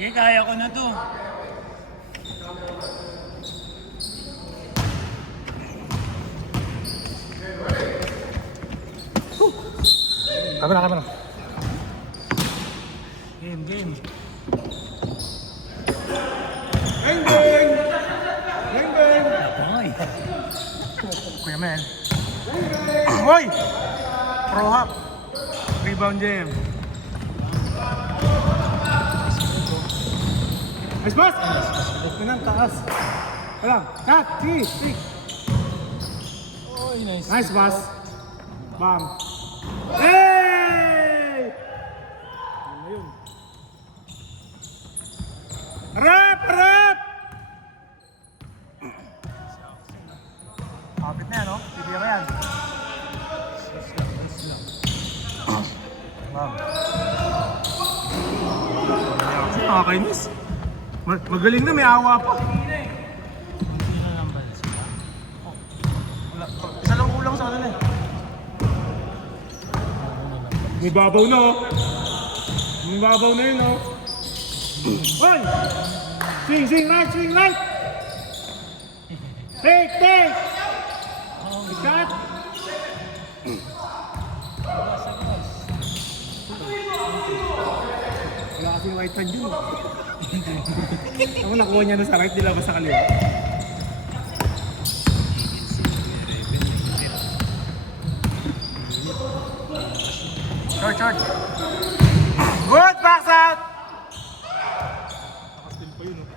Sige, kaya ko na to. Kamera. Game, game. Kuya Mel. Hoy! Pro hop. Rebound jam. Nice pass! Ito na, taas. Wala. Cut! 3! Oy, nice. Nice pass. Bang! Hey! Ano yun? Harap! Harap! Kapit na yan, no? Titira yan. Bang! Nakakainis. Magaling na, may awa pa. Isa lang kulang sa kanila eh. May babaw na oh. May babaw na yun oh. Hoy! Swing right, swing right! Take! Shot! Wala kasing right hand yun. Ako nakuha niya na sa right, nila ba sa kaliwa? Short! Good! Box out! Nakastil pa yun oh.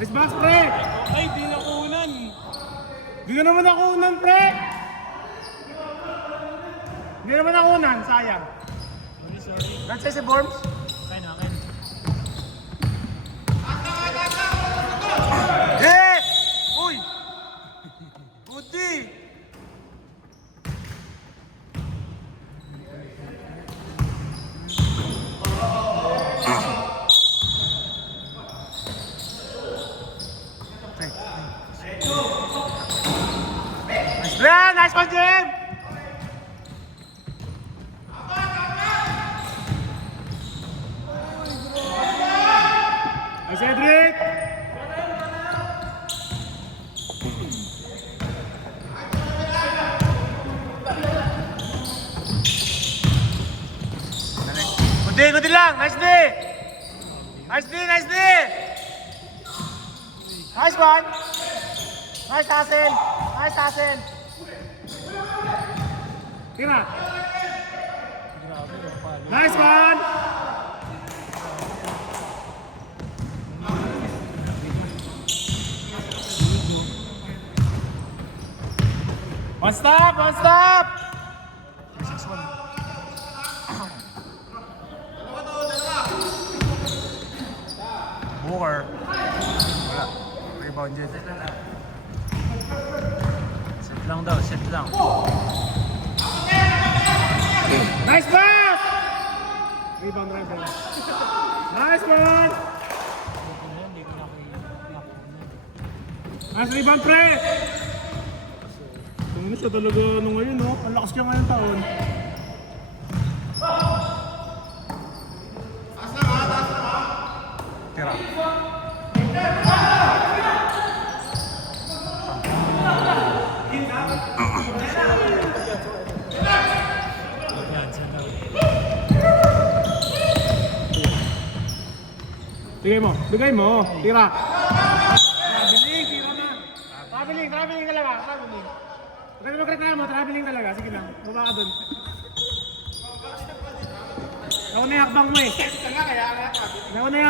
Nice box, pre! Ay, di nakunan. Di ka naman nakunan, pre! Di naman nakunan, sayang. Sorry. Let's say si Borms. Akin. Eh! Uy! Buti! Nice plan! Nice one, Jim! Nice, Cedric! Good lang! Nice D! Nice one! Nice hustle! Tira! Nice one! One stop! 6-1. Booker. Wala. Rebound dyan. Set lang. Nice pass! Rebound. Nice one! Nice rebound, pre! Tumino siya talaga ngayon, no? Ang lakas niya ngayong taon. Tira. Bigay mo. Tira. Traveling talaga. Huwag ka magreklamo, traveling talaga. Sige lang, baba ka dun. Ako na yung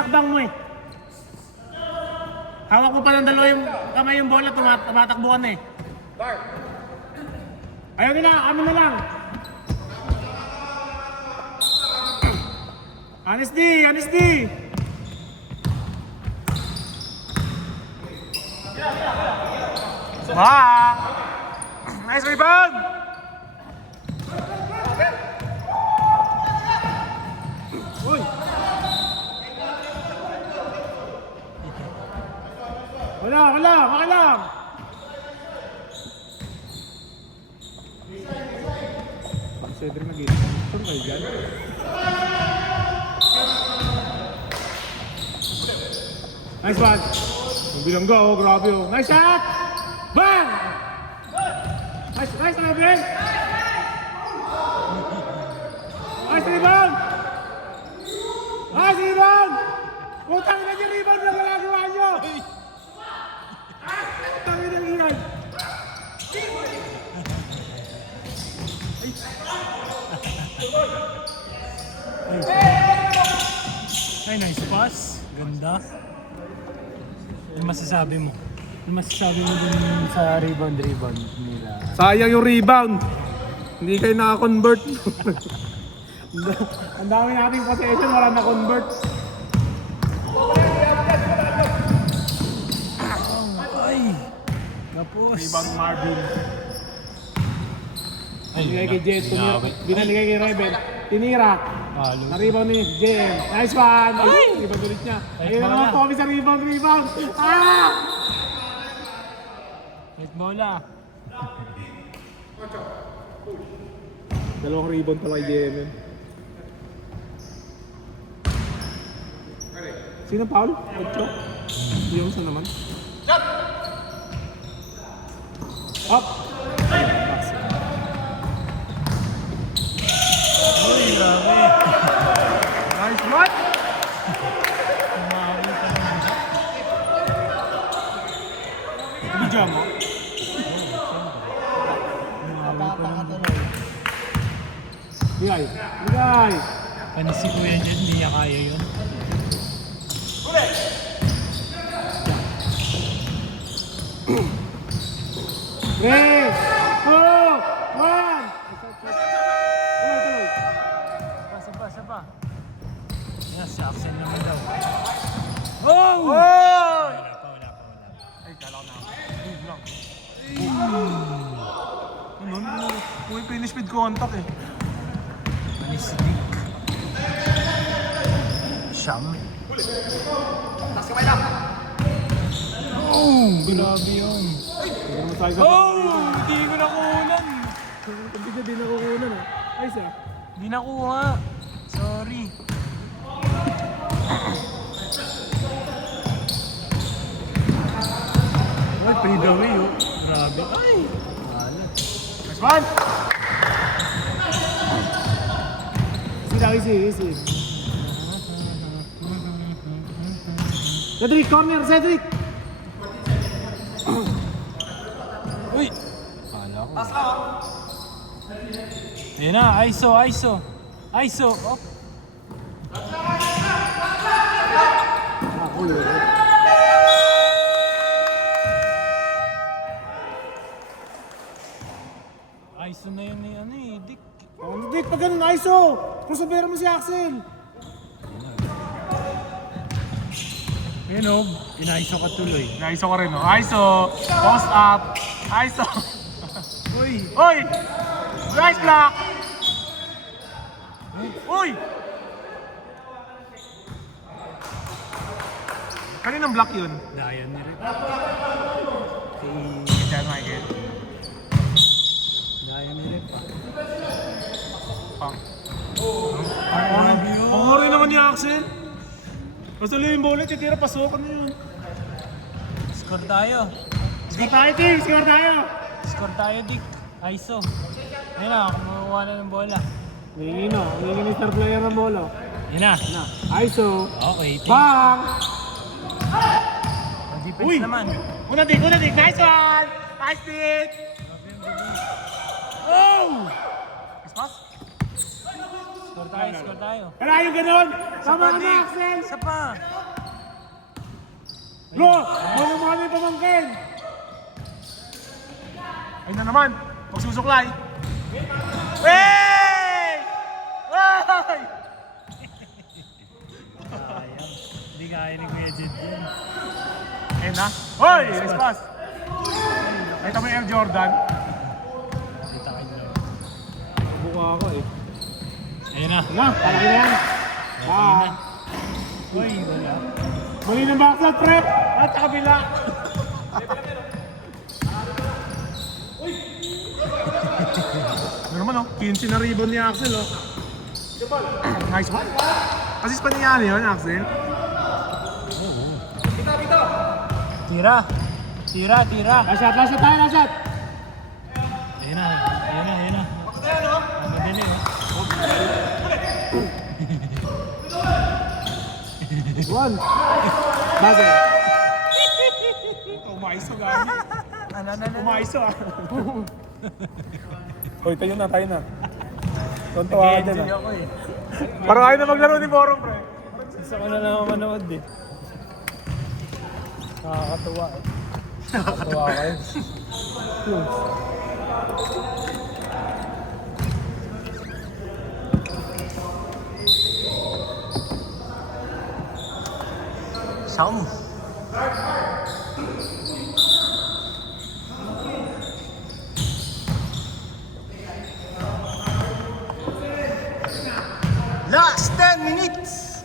hakbang mo eh. Hawak mo pa ng dalawa yung kamay yung bola, tumatakbuhan na eh. Ayaw nila, kami na lang. Honesty! Nice rebound! Uy! Wala lang! Cedric nag-iit. Saan kayo dyan? Nice one! Yung bilangga oh, grabe oh. Nice shot! Bang! Nice rebound! Nice rebound! Putang ina niyo rebound na ginagawa niyo! Putang ina niyo! Ay, nice pass. Ganda. Ano masasabi mo? Ano masasabi mo dun sa rebound nila? Sayang yung rebound. Hindi kayo naka-convert. Ang dami nating possession, wala na-convert. Ay! Tapos. Rebound Marvin. Binigay kay Jet, binigay kay Rebel. Tinira. Na-rebound ni JM. Nice one! Ay! Rebound ulit niya. Ayun na naman Tommy sa rebound. Ah! Hit bola. Dalawang rebound pala kay JM yun. Sino foul? Ocho? Yung sa naman. Up! Uy, grabe. Nice one! Umawi pa naman. Video mo? Napakatuloy. Bigay! Panis si Kuya dyan, hindi niya kaya yun. Three! Two! One! Tuloy! Sapa. Yes, si Axel naman daw. Oh! Wala pa. Ay, kala ko na ako. Ano? Kung finish with contact eh. Panis si Dick. Siyam. Oh! Grabe yun. Hindi ko nakunan. Hindi ka din nakukunan ah. Ay, sir. Hindi nakuha. Sorry. Ay, fade away oh. Grabe. Ay! Nice one! Easy. Cedric, corner, Cedric! Uy! Kala ko. Ayan na, ISO. Oh. ISO na yun ni Dick. Dick, pag ganun, ISO! Pusabera mo si Axel! Yun oh, inaiso ka tuloy. ISO ko rin, no? ISO! Post up! ISO! Uy! Uy! Nice block! Uy! Kaninang block yun? Dayan ni Rick. Diyan, Michael. Dayan ni Rick. Pang. Ang ori naman ni Axel. Basta lang yung bola, titira, pasukan na yun. Score tayo. Score tayo, Dick. ISO. Ayan na, kumukuha na ng bola. Hingin ni star player ng bola. Ayan na. ISO. Okay, Bang! defense Uy! naman. Una Dick! Nice one! Nice Dick! Oh! Nice pass? Score tayo. Wala yung ganun! Tama ka na, Axel! Isa pa. Bro! Mano yung pamangkin! Ayun na naman! Magsusuklay! Hey! Hey! Hindi kaya ni Kuya Jed yun. Ayun na! Hoy! Nice pass! Nakita mo yung Air Jordan? Kita kayo lang. Buka ako eh. Ayan na. Palaki na yan! Uy, wala. Mali ng backside prep! At sa kabila! Ano naman oh, 15 na rebound ni Axel oh. Nice one! Assist pa niya yun, Axel? Tira. Last shot! Ayun na. Ang madali oh. One! Buzzer! Umaiso gani. Umaiso ah. Hoy, tayo na. Tontawa ka dyan ah. ako eh. Parang ayaw na maglaro ni Borom, pre. Gusto ko na lang manood eh. Nakakatuwa eh. Nakakatuwa kayo. Sam. Last 10 minutes.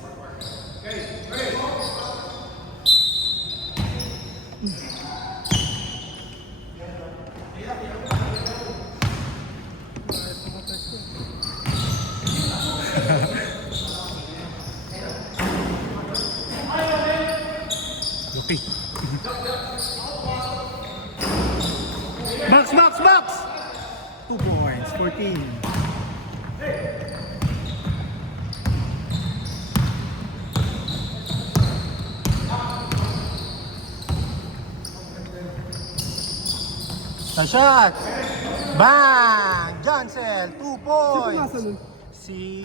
Okay. Box, box, box! 2 points, 14. Nice shot. Bang! Jansel, 2 points. Si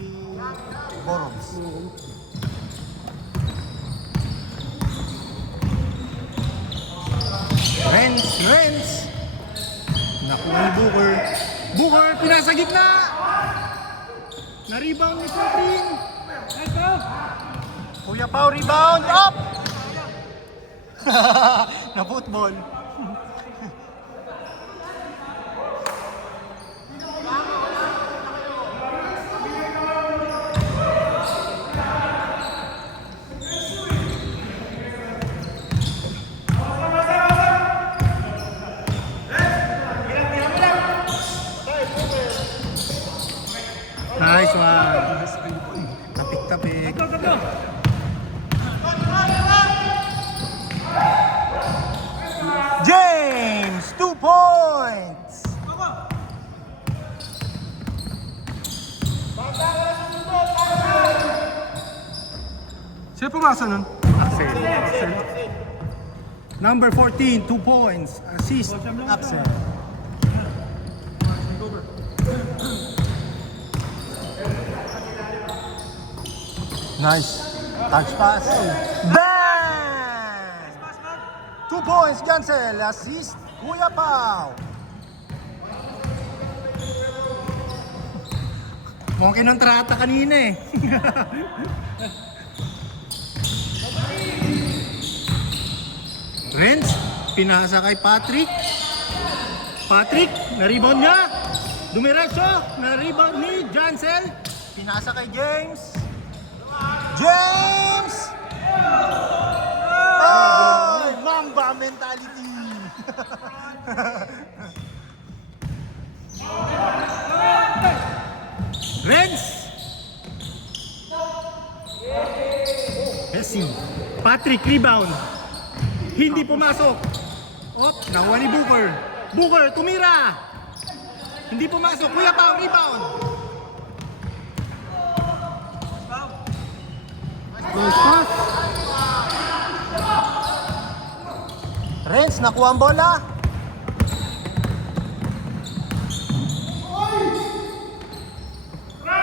Boroms. Renz. Naku ni Booker. Booker, pinasa gitna! Na-rebound ni Putin. Kuya Pao, rebound, up! Na football. Nice one. Tapik-tapik. James, 2 points. Sino pumasa nun? Axel. Number 14, 2 points. Assist. Axel. Nice. Touch pass. Bang! 2 points, Jansel. Assist, Kuya Pao. Mukhang kinontrata kanina eh. Renz, pinasa kay Patrick. Patrick, na-rebound niya. Dumiretso, na-rebound ni Jansel. Pinasa kay James. James! Oh, Mamba mentality. Renz! Messi. Patrick, rebound. Hindi pumasok. Op, nakuha ni Booker. Booker, tumira. Hindi pumasok. Kuya Pao, rebound. Nice pass. Renz, nakuha ang bola.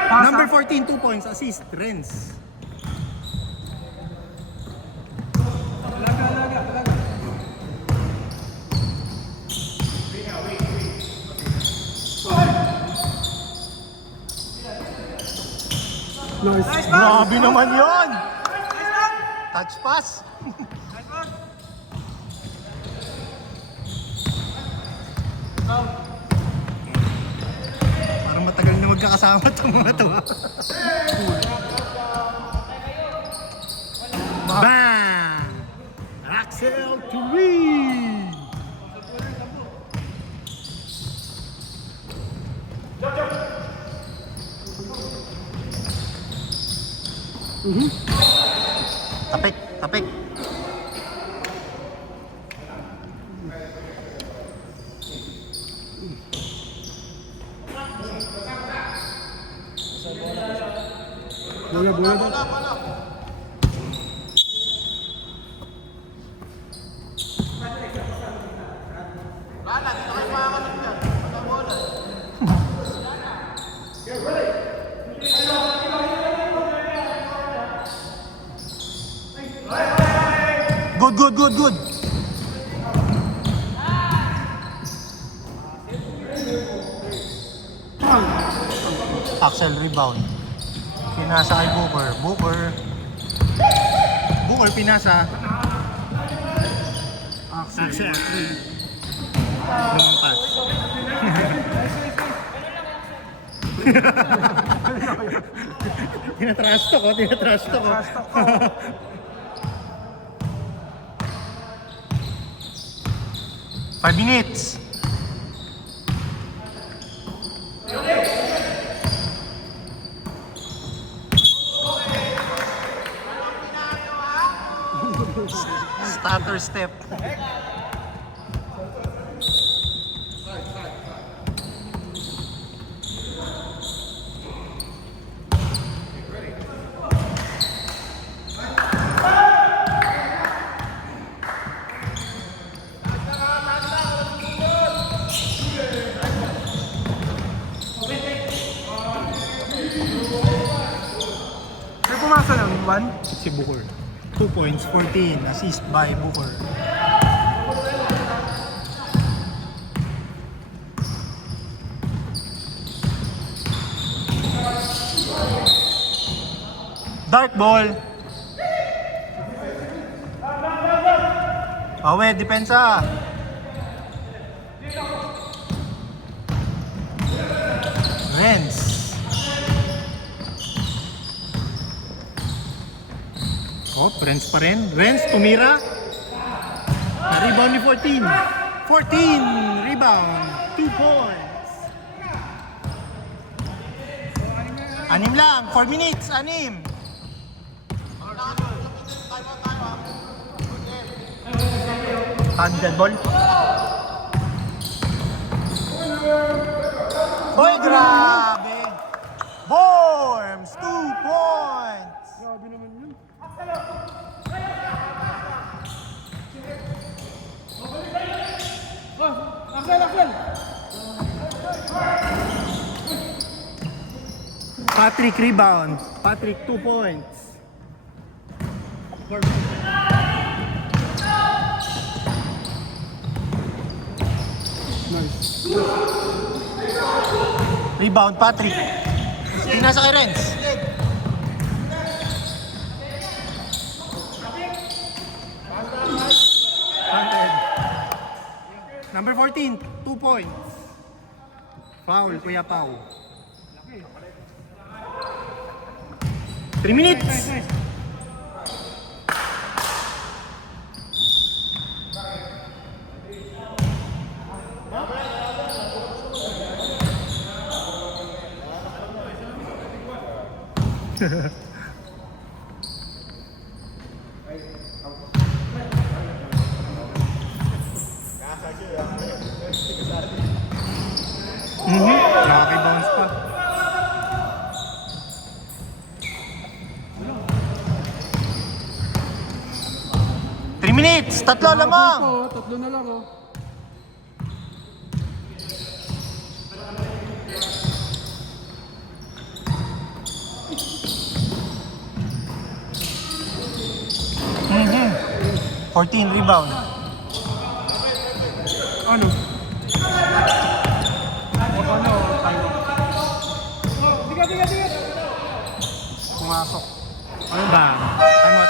Number 14, 2 points. Assist, Renz. Nice. Grabe naman yon. Touch pass. Parang matagal na magkakasama itong mga to. Bang! Axel Turin! Tapik, tapik. Bola daw. Good. Axel rebound. Pinasa kay Booker. Booker Booker, pinasa. Axel. Lumampas. Tinatrash talk ko. 5 minutes. Starter step. May pumasa ng 1. Si Booker. 2 points, 14. Assist by Booker. Dark ball. Awe, depensa. Renz. Oh, Renz pa rin. Renz, tumira. Na-rebound ni 14. 14, rebound. 2 points. 6 lang. 4 minutes. 6. Dead ball. Hoy, grabe. Worms, 2 points. Grabe naman yun. Axel! Patrick, rebound. Patrick, 2 points. Rebound, Patrick. Pinasa kay Renz. Number 14, 2 points. Foul, Kuya Pau. 3 minutes. Nakaki-bounce pa. Three minutes, tatlo lamang. Tatlo na lang oh. Mhm. 14 rebound. Ano? Pumasok. Ano ba? Tama.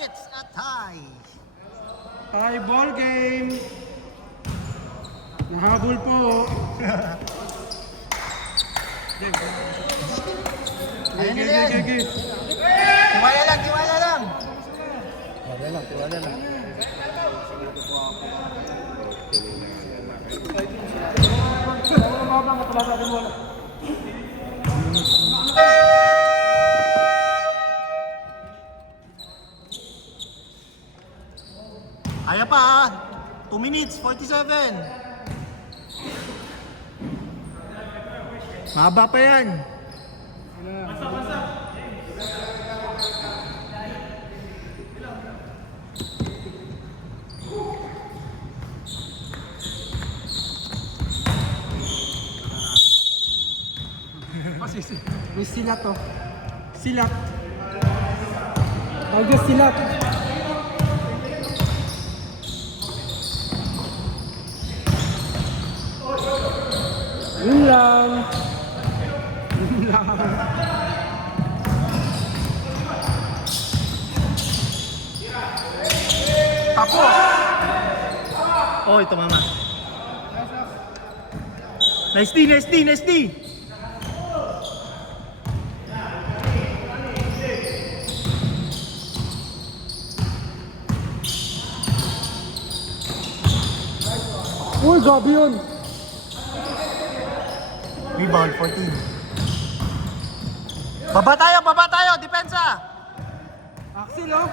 It's a tie. Tie ball game. Nahabol po. Ayan na yan. Tiwala lang. Tiwala lang. Kaya pa ha. 2 minutes, 47. Mahaba pa yan. May silat oh. Silat. Tawag silat. Yun lang. Tapos! Oh, ito mama. Nice D, nice D, nice D. Uy, gabi yun. Rebound 14. Baba tayo, depensa! Axel, oh.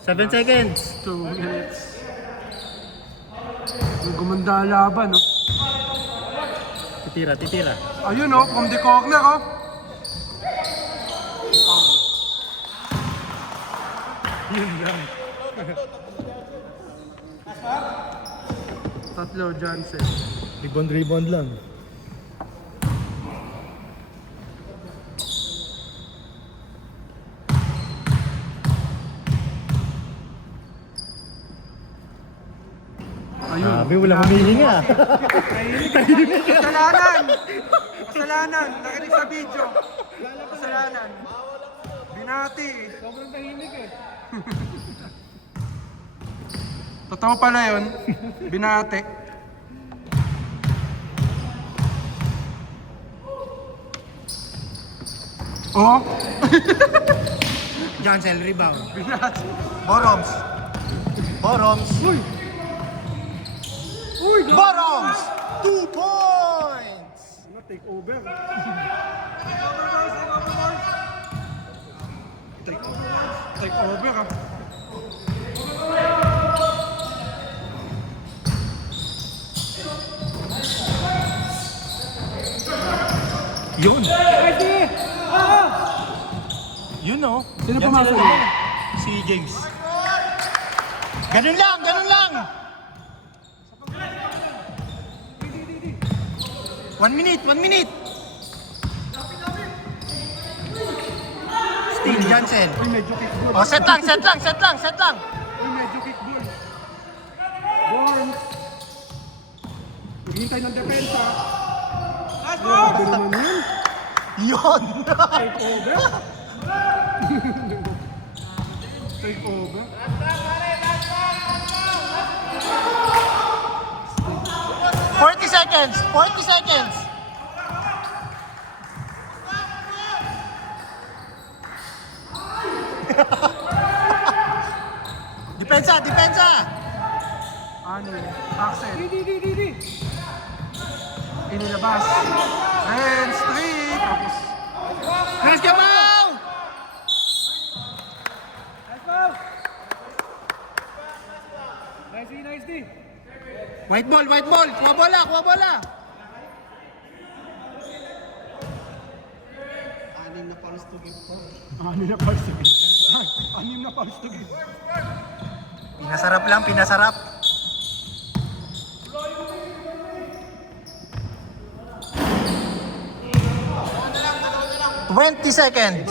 Seven seconds. 2 minutes. May gumanda laban, oh. Titira, titira. Ayun, oh, from the corner, oh. Yun lang. Tatlo, Johnson. Rebound lang. Ayun. Sabi, walang humihinga. Kasalanan! Kasalanan! Nakinig sa video. Kasalanan. Binati eh. Sobrang tahimik eh. Totoo pala yun. Binati. Oh? Johnson, rebound. Binati. Boroms. Uy! Boroms! 2 points! Take over. Take over ah. Yun. Yun oh. Sino Yan pumasok? sila. Si James. Ganun lang! 1 minute. Steve Johnson. Uy, medyo kickball. Oh, set lang! Uy, medyo kickball. Worms. Hintay ng depensa. Grabe naman yun. Yun! Take over. Take over. Forty seconds! Depensa! Ano? Axel. Inilabas. And straight. Tapos. Let's go, Mau! Nice D. White ball. Kuha bola. Anim na fouls to give. Anim na fouls to give. Pinasarap. 20 seconds.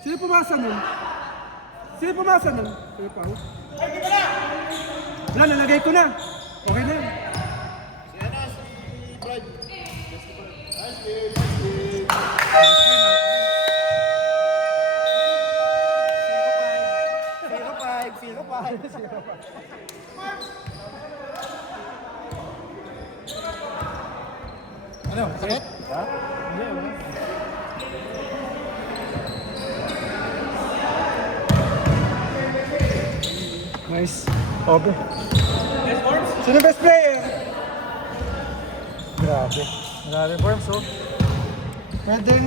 Sino pumasa nun? Sino pa? Wala, nalagay ko na. Okay na. Ano? Sakit? Nice. Over. Sino best player? Grabe. Grabe, Worms, oh. Pwede yung